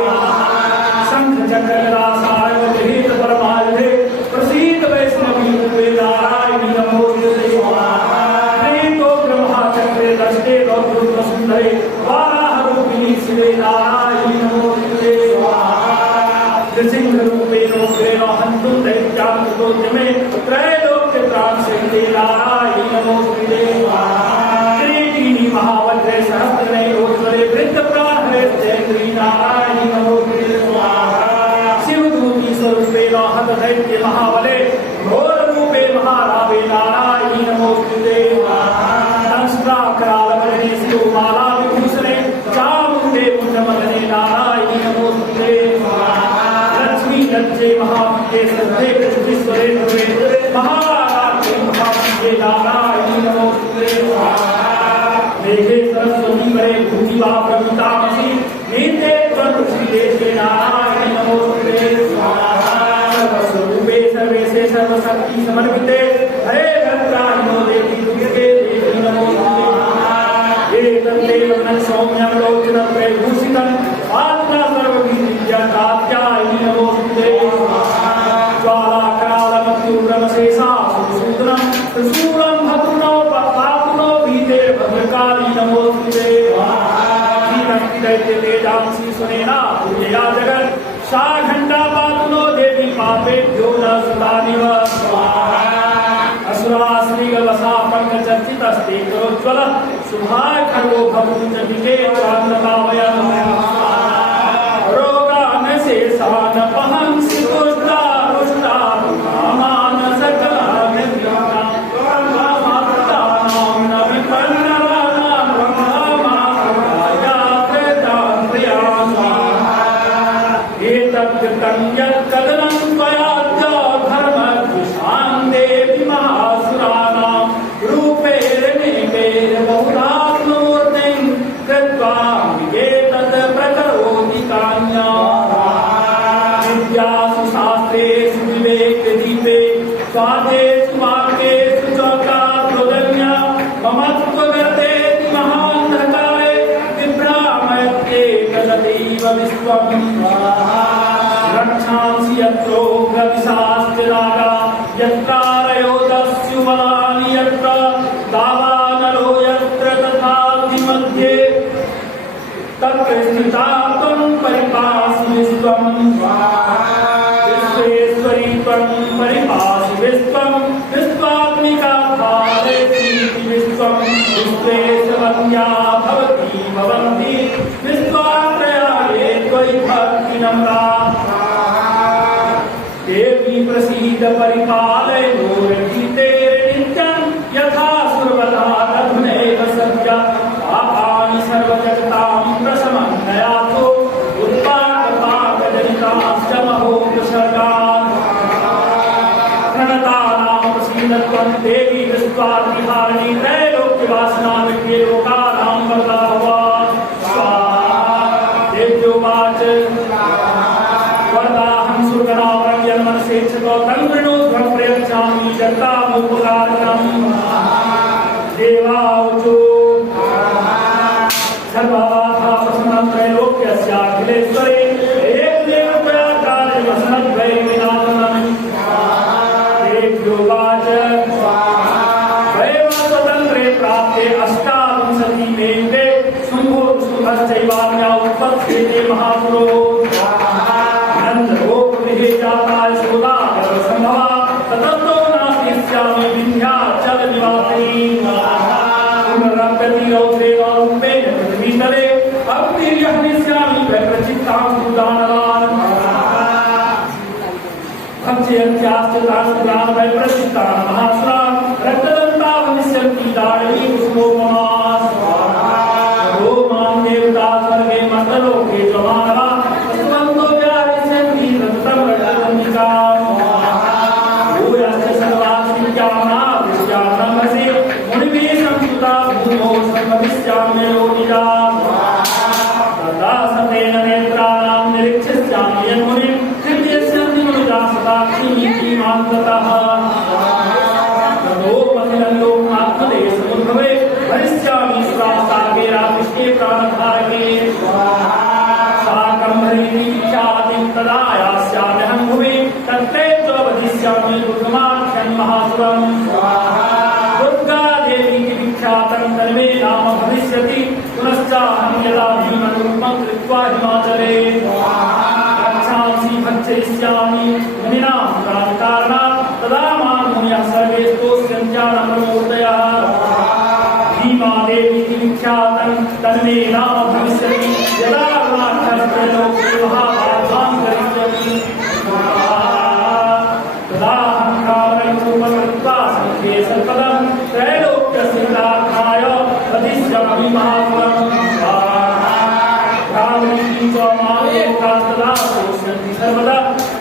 शंखचक्रगदासायवगृहीत परमायुधे प्रसीद वैष्णवी रूपे नारायणी नमोस्तुते प्रेतो ब्रह्मचक्रे दष्टे गौरवसुन्दरे वाराहरूपिणी शिवे नारायणी नमोस्तुते नृसिंहरूपेण उग्रेण हन्तुं दैत्यान्तुतोद्यमे त्रैलोक्यत्राणसहिते नारायणी नमोस्तुते किरीटिनी महावज्रे सहस्रनयनोज्ज्वले वृद्धप्राणहरे जयश्री नारायणी नमोस्तुते शिवदूती स्वरूपेण हतदैत्य महाबले घोररूपे महारावे नारायणी नमोस्तुते दंष्ट्राकरालभरणे शिवमाला विभूषणे चामुण्डे मुण्डमदने नारायणी नमोस्तुते लक्ष्मी लज्जे महाविद्ये सद्धे कृष्णेश्वरे ध्रुवे महारात्रि महाविद्ये नारायणी नमोस्तुते मेघे सरस्वती करे भूमिवा प्रभुतामसि नीते त्वत्पृथ्वीदेशे नारायणी नमोस्तुते सर्वस्वरूपे सर्वेशे सर्वशक्ति समर्पिते हरे भद्राणो देवी दुर्गे देवी नमोस्तुते एतद्देव सौम्यं लोचनं त्रयभूषितं आत्मा सर्वविद्यादात्यायिनी नमोस्तुते ज्वालाकरालमत्युग्रमशेषा सुसूदनं त्रिशूलं भद्रुनो पातुनो भीते भद्रकाली नमोस्तुते दैत्य तेजांसी सुनेना पूजया जगत् सा घंटा पातुनो देवी पापेभ्यो न सुतानिव असुराश्रीगवसा पंकचर्चितस्ते करोज्ज्वल शुभाय खड्गो भवुञ्जनिके चान्द्रतावयः रोगान् शेषान् पहंसि तुष्टा रुष्टा कामान् सकलान् विद्यानां कामात्तानां न विपन्नवानां एतत्कृतं यत्कदनं त्वयाद्य धर्मद्विषां देवी महासुराणां रूपेणेकेन बहुधात्ममूर्तिं कृत्वा एतत् प्रकरोति कान्याम् विद्यासु शास्त्रेषु विवेकदीपे स्वादेषु वाक्येषु चौकात्रोदन्या ममत्वगतेति महान्धकारे विभ्रामयत्ये तदेव विश्वम् रक्षांसि यत्रोग्रविशास्तिरागा यत्रारयोदस्युबलानि यत्र दावानलो यत्र तथाधिमध्ये तत्र स्थिता त्वं परिपासि विश्वं विश्वेश्वरी त्वं परिपासि विश्वं विश्वात्मिका भारती विश्वं विश्वेशवन्या भवती भवन्ति विश्वात्रया ये त्वयि भक्ति नम्रा देवी प्रसीद परिपालय नोरधीते नित्यं यथा सुरवधा रघुनैव सद्य पापानि सर्वजगतां प्रशमं नयातो उत्पादपाकजनिताश्च महोपसर्गान् प्रणतानां प्रसीदत्वं देवी विश्वात्मिहारिणी त्रैलोक्यवासनामिके लोकानां वरदा भवान् स्वाहा देव्योवाच वरदाहं सुरगणावरं जन्मनसेक्षतो तन्वृणोध्वं प्रयच्छामि जनतामुपकारणम् देवावचो सर्वबाधा प्रसन्नं त्रैलोक्यस्याखिलेश्वरे एकमेव त्वया गृहे जाता यशोदा संभवा ततस्तो नास्तिष्यामि विन्ध्याचल निवासिनी पुनरप्यति रौद्रे रूपेण पृथ्वीतले अग्निर्यह्निष्यामि प्रचित्तां सुदानरान् भक्षयन्त्याश्चितान् प्रचित्तान् महासुरान् रक्तदन्ता भविष्यन्ति दाढी कुसुमोपमाः ॐ मां देवता स्वर्गे मन्दलोके च मानवा तस्वन्तो व्याविशन्ति तततं रक्तदन्तिकाम् भूयश्च सर्वास्त्याम्ना विद्यामनमसि मुनिभिः संस्कृता भूमौ सम्भविष्याम्ययोनिजा तदा सतेन नेत्राणां निरीक्षिष्यामि यन्मुनिं कृत्यस्यन्ति मनुजा सदाक्षिणीति मान्ततः ततो महिलल्लोकनाथले समुद्भवे भरिष्यामि सुरासागे राकृष्णे प्राणधारके शाकम्भरीति विख्यातिं तदा यास्याम्यहं भुवि तत्रैव वदिष्यामि दुर्गमाख्यं महासुरम् दुर्गा देवी विख्यातं तन्मे नाम भविष्यति पुनश्चाहं यदा भीमरूपं कृत्वा हिमाचले रक्षांसि भक्षयिष्यामि मुनीनां प्राणकारणात् तदा मां मुनयः सर्वे स्तोष्यन्त्यानप्रमूर्तयः भीमा देवी विख्यातं तन्मे नाम भविष्यति यदा अरुणाचलप्रलोके महाभारतां करिष्यति तदाहं कामरूपं कृत्वा सङ्ख्ये सर्वदं त्रैलोक्यस्य हितार्थाय वदिष्यामि महाफलम् कामनीति च मालोकास्तदा स्तोष्यन्ति सर्वदा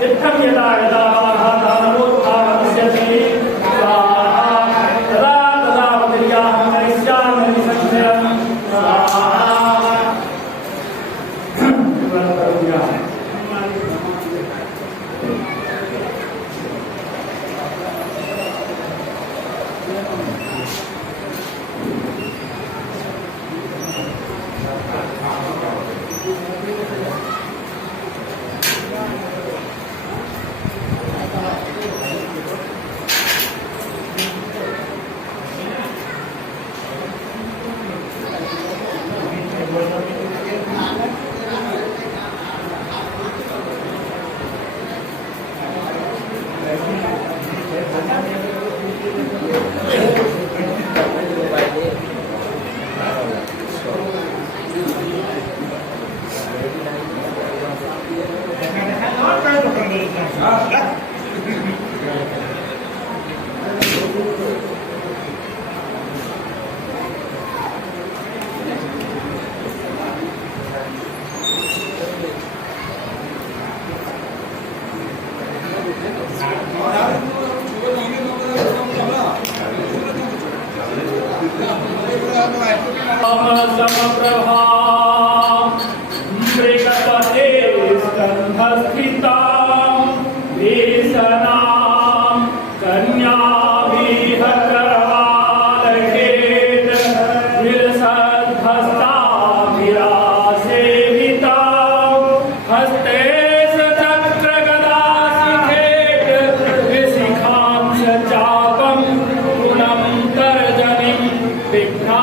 इत्थं यदा यदा महादानवोत्थानमिष्यति तदा तदा वदर्याहं करिष्यामि संशयम् समप्रभा मृगपते स्कन्धस्थितां वेसनां कन्याभिहकरवालहेत विलसद्भस्ताभिरासेवितां हस्ते सचक्रगदासिखेट विशिखां सचापं कुलं तर्जनीं विघ्ना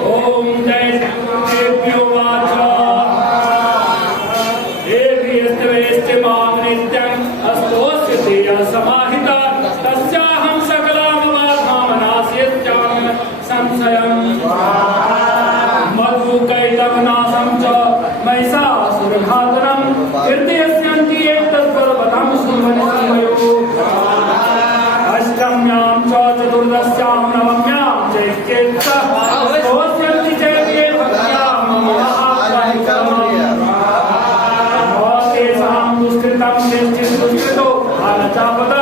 ओम जय देव्यो वाचा देव्यस्तवेष्टिमां नित्यं अस्तोस्य तेया समाहिता तस्याहं सकलामवाधामनास्यत्यां संशयं मधुकैटभनाशं च महिषासुरघातनं कीर्तयस्यन्ति एतत्पर्वतं शुम्भनिशम्भयो अष्टम्यां च चतुर्दश्यां नवम्यां चैत्येतः स्तोष्यन्ति चैत्ये भक्त्यां तेषां दुष्कृतं निश्चितदुष्कृतो बालचापद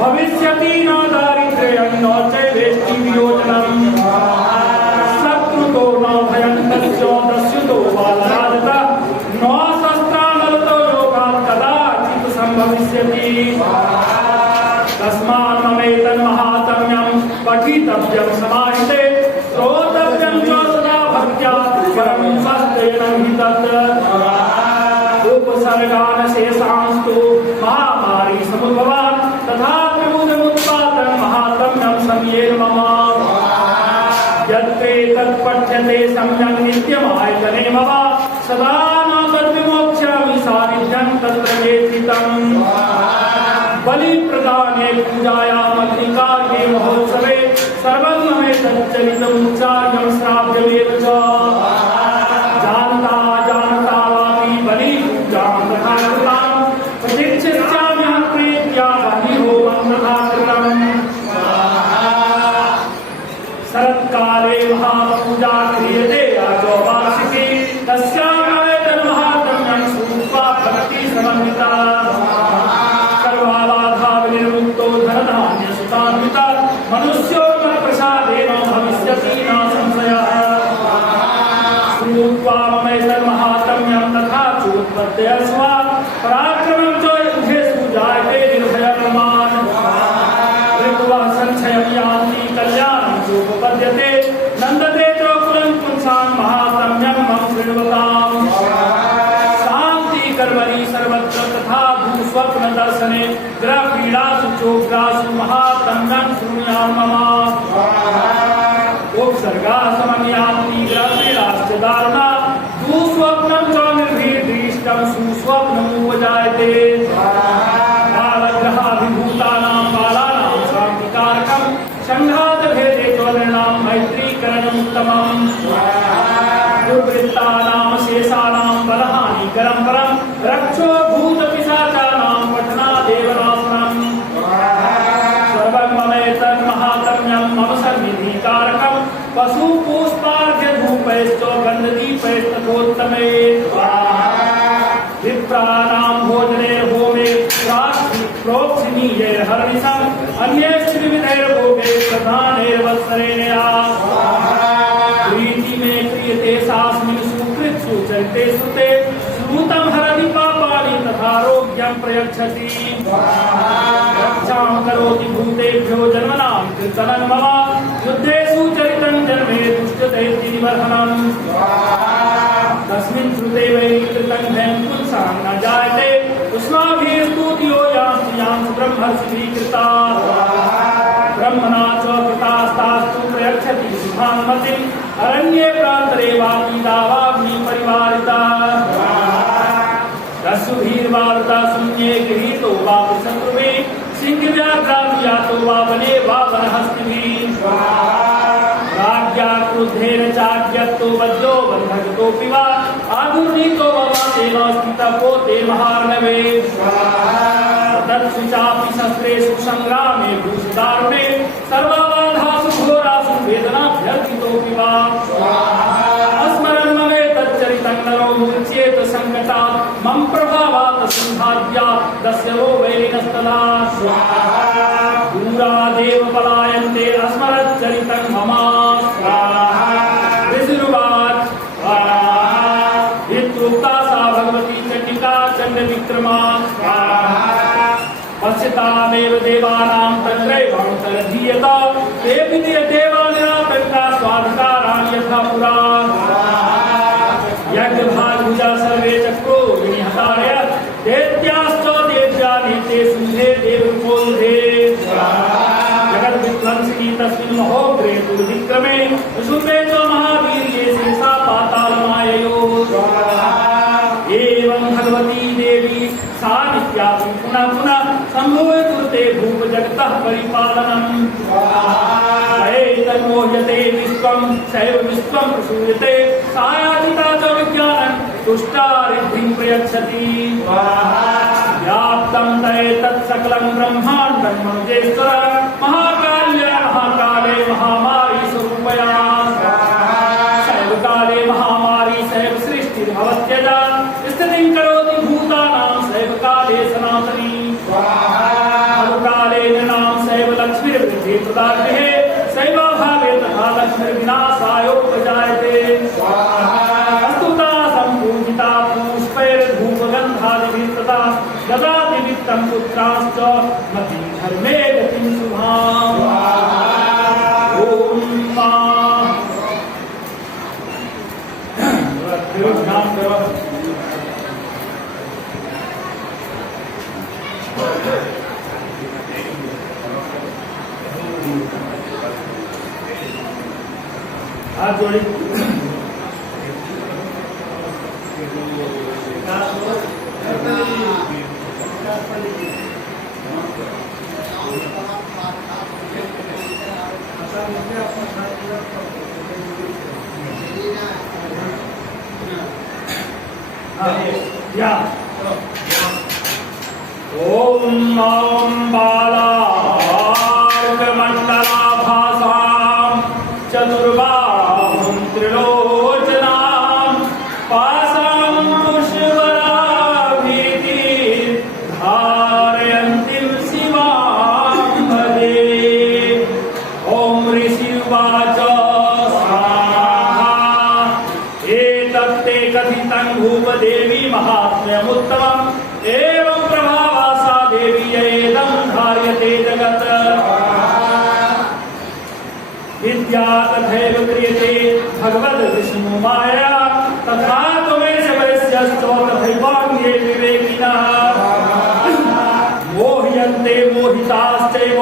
भविष्यति न दारिद्र्यं न चैवेष्टिवियोजनम् शत्रुतो न भयं तस्य दस्युतो बालराजता न शस्त्रानलतो योगात् कदाचित् सम्भविष्यति तस्मात् ममेतन्महात्म्यं पठितव्यं समाहिते श्रोतव्यं च सदा भक्त्या परं सत्येन हि तत् उपसर्गानशेषांस्तु महामारी समुद्भवान् तथा प्रमुदमुत्पातं महात्म्यं सम्येन मम मम सदा न तद्विमोक्ष्यामि सानिध्यं तत्र चेतितम् बलि प्रदाने पूजायाम् अग्निकार्ये महोत्सवे सर्वं मे तच्चरितमुच्चार्यं श्राव्यमेव च जानता जानता वापि बलि पूजां तथा कृतां प्रतीक्षिष्याम्यहं प्रीत्या बलिहोमं तथा कृतम् शरत्काले महापूजा क्रियते अजो वार्षिकी तस्यां महात्म्यं श्रुत्वा भक्ति समन्विता निर्मुक्तो धनधान्यसुतान्विता मनुष्यो न प्रसादेन भविष्यति न संशयः श्रुत्वा ममैतन्महात्म्यं तथा चोत्पत्तयः स्वा पराक्रमं च युद्धेषु जायते निर्भयप्रमान् ऋतवः संशयं यान्ति कल्याणं चोपपद्यते नन्दते च कुलं पुंसान् महात्म्यं मम शृण्वताम् कर्मणि सर्वत्र तथा भूस्वप्न दर्शने ग्रह क्रीडासु चोग्रासु महात्म्यं शृणुयाम् मम उपसर्गा समन्यान्ति ग्रह क्रीडाश्च दारुणा दुःस्वप्नं च निर्भीदृष्टं सुस्वप्नमुपजायते बालग्रहाभिभूतानां बालानां शान्तिकारकं संघातभेदे च नृणां मैत्रीकरणमुत्तमम् दुर्वृत्तानां शेषानां बलहानिकरं परं रक्षो भूतपिशाचानां पठनादेव नाशनम् सर्वं ममैतन्महात्म्यं मम सन्निधिकारकं पशुपुष्पार्घ्यधूपैश्च गन्धदीपैस्तथोत्तमे विप्राणां भोजनैर्होमे प्रोक्षिणीयैर्हर्निशम् अन्यैश्चिविधैर्भोगे प्रधानैर्वत्सरेणया प्रीति में क्रियते सास्मिन् सुकृत्सु चरिते सुते श्रुतं हरति पापानि तथारोग्यं प्रयच्छति रक्षां करोति भूतेभ्यो जन्मनां कीर्तनं मम युद्धेषु चरितं जन्मे दुष्टदैत्यनिवर्हनम् तस्मिन् श्रुते वै कृतं भयं पुंसां न जायते उष्माभिस्तुतियो यान्ति यां ब्रह्मर्षिभिः कृता ब्रह्मणा च कृतास्तास्तु प्रयच्छति सुखां मतिम् अरण्ये प्रान्तरे वापि दावाग्नि परिवारिता रस्सुभिर्वावृता शून्ये गृहीतो वापि शत्रुवे सिंहव्याघ्राभियातो वा वने वा वनहस्तिभिः राज्ञा क्रुद्धेन चाद्यक्तो वज्रो बन्धकतोऽपि वा आदुर्नीतो वा तेन स्थितपोते महार्णवे तत्सु चापि शस्त्रेषु संग्रामे भूषदारुणे सर्वबाधासु घोरासु वेदनाभ्यर्थितोऽपि वा अस्मरन् ममेतच्चरितं नरो मुच्येत सङ्कटा मम प्रभावात् सिंहाद्या दस्यरो वैरिणस्तदा दूरादेव पलायन्ते अस्मरच्चरितं मम ऋषिरुवाच इत्युक्ता सा भगवती चण्डिका चण्डविक्रमा पश्यतामेव देवानां तत्रैवं तरधीयत तेऽपि देवानिरातङ्का स्वाधिकाराणि यथा पुरा यज्ञभागभुजा सर्वे चक्रो विनिहतारय दैत्याश्च देव्यानीते शुद्धे देवरूपोऽधे जगद्विध्वंसिनी तस्मिन् महोग्रे दुर्विक्रमे शुभे च महावीर्ये शेषा पातालमाययोः एवं भगवती देवी सा नित्यापि पुनः पुनः सम्भूय कुरुते भूप जगतः परिपालनम् एतन्मोह्यते विश्वं सैव विश्वं प्रसूयते सायाचिता च विज्ञानं तुष्टा रिद्धिं प्रयच्छति व्याप्तं तैतत् सकलं ब्रह्माण्डं मनुजेश्वर महाकाल्य महाकाले महामारी स्वरूपया सैव काले महामारी सैव सृष्टिर्भवत्यजा स्थितिं करोति भूतानां सैव काले सनातनी काले नृणां सैव लक्ष्मीर्वृद्धि प्रदागृहे सैवाभावे तथा लक्ष्मीर्विनाशायोपजायते स्तुता सम्पूजिता पुष्पैर्धूपगन्धादिभिः तथा ददातिवित्तं पुत्राश्च मतिं धर्मे गतिं शुभाम् ॐ ध्यान करो हाथ जोड़ी या ओम नम बालार्कमण्डलाभासां चतुर्बाहुं त्रिलोचनां पाशां पुष्पराभीति धारयन्तीं शिवां भजे। ओम ऋषिर्वाच स्वाहा एतत्ते कथितं भूपदेवी महात्म्यमुत्तमम् एवं प्रभावासा देवी एदं धार्यते जगत् विद्या तथैव क्रियते भगवद् विष्णु माया तथा त्वमेष वैश्यश्चो तथैवान्ये विवेकिनः मोह्यन्ते मोहिताश्चैव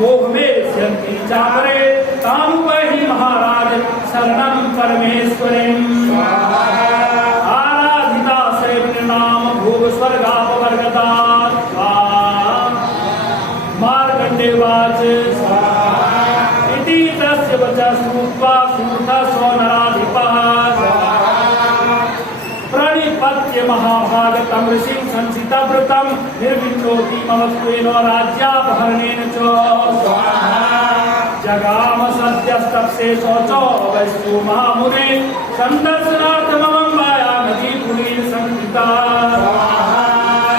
मोहमेष्यन्ति चापरे तामुपैहि महाराज शरणं परमेश्वरीम् नाम भोग स्वर्गापवर्गता मार्कण्डेयवाच इति तस्य वचः श्रुत्वा सूतः स्वनराधिपः प्रणिपत्य महाभागतं ऋषिं संसितव्रतं निर्विण्णोति मम त्वेन राज्यापहरणेन च जगाम सद्यस्तप्से शौचो वैश्यो महामुने सन्दर्शनार्थमहं मायानदी पुरीं संस्थिता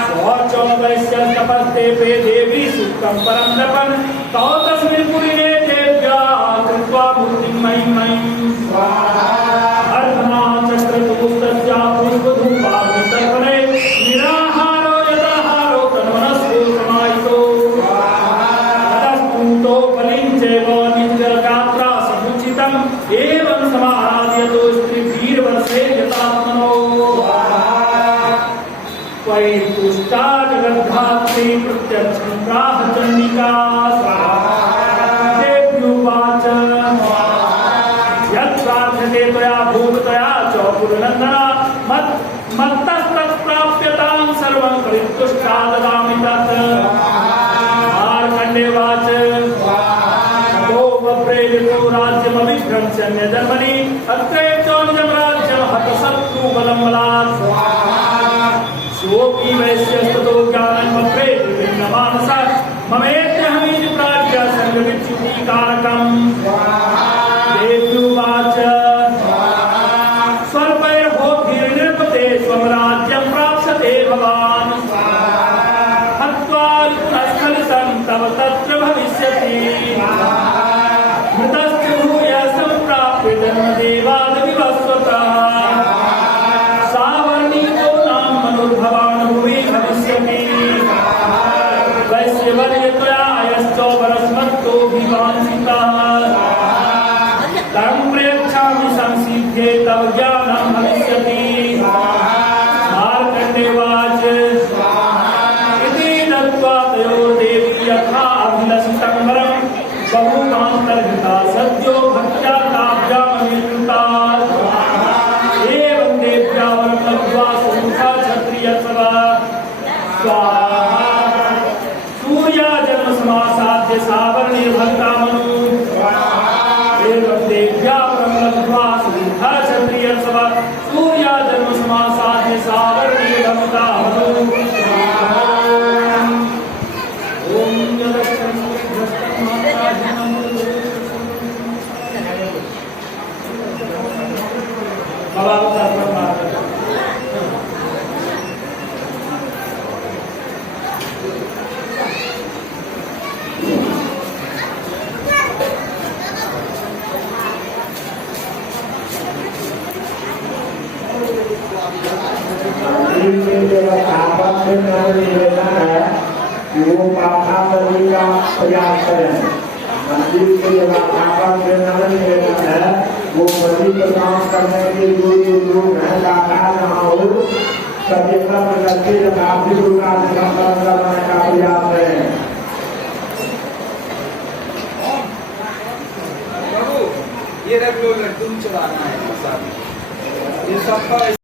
शौचो वैश्यस्तपस्ते पे देवी सुप्तं परं जपन् तौ तस्मिन् पुरीरे देव्या कृत्वा मूर्तिं मयिं अर्धना चक्रतुस्तस्या पूर्वधूपाग्नितर्पणे निराहारो यथाहारो तन्मनस्को समाहितो ततस्तुतो बलिं चैव नित्यगात्रा समुचितम् एवं समाराध्यतो स्त्रीभिर्वर्षे यथात्मनो त्वयि तुष्टा जगद्धात्री प्रत्यक्षं प्राह चण्डिका देव्युवाच यत्प्रार्थ्यते त्वया भूतया च पुरनन्दना मत्तस्तत्प्राप्यतां सर्वं परितुष्टा ददामि तत् मार्कण्डेयवाच ततो प्रेरितो राज्यमभिभ्रंशन्यजन्मनि अत्रैव निजं राज्यं हतशत्रुबलं बलात् सोऽपि वैश्यस्ततो ज्ञानमप्रेरितमानसः ममेत्यहमिति प्राज्ञा सङ्गविच्युतिकारकम् देव्युवाच स्वल्पैर्होभिर्नृपते स्वं राज्यं प्राप्स्यते भवान् हत्वा पुनस्खलितं तव तत्र भविष्यति मृतस्य भूयः सम्प्राप्य जन्मदेवादविवस्वतः सावर्णिको नाम मनुर्भवान् भुवि भविष्यति वैश्यवर्य त्वया यश्च वरस्मत्तोऽभिवाञ्छितः तं प्रयच्छामि संसिध्ये तव ज्ञानं भविष्यति मार्कण्डेयवाच इति दत्त्वा तयोर्देवी यथा अभिलषितं वरं बहुकान्तर्हिता सद्यो भक्त्या ताभ्यामभिकृता एवं देव्या वरं लब्ध्वा सूता क्षत्रियत्वः स्वाहा सूर्याजन्मसमासाद्य सावर्णिर्भक्तामनु एवं देव्या वरं लब्ध्वा सूता क्षत्रियत्वः सूर्याजन्मसमासाद्य सावर्णिर्भक्तामनु ओम वो पापावली का प्रयास करें मंदिर के जब पापा के नाम लेना है वो बड़ी काम करने के जो लोग हैं लाता ना हो सभी सब लक्ष्य काफी दुर्गा करने का प्रयास है। ये रख लो लड्डू चढ़ाना है ये सबका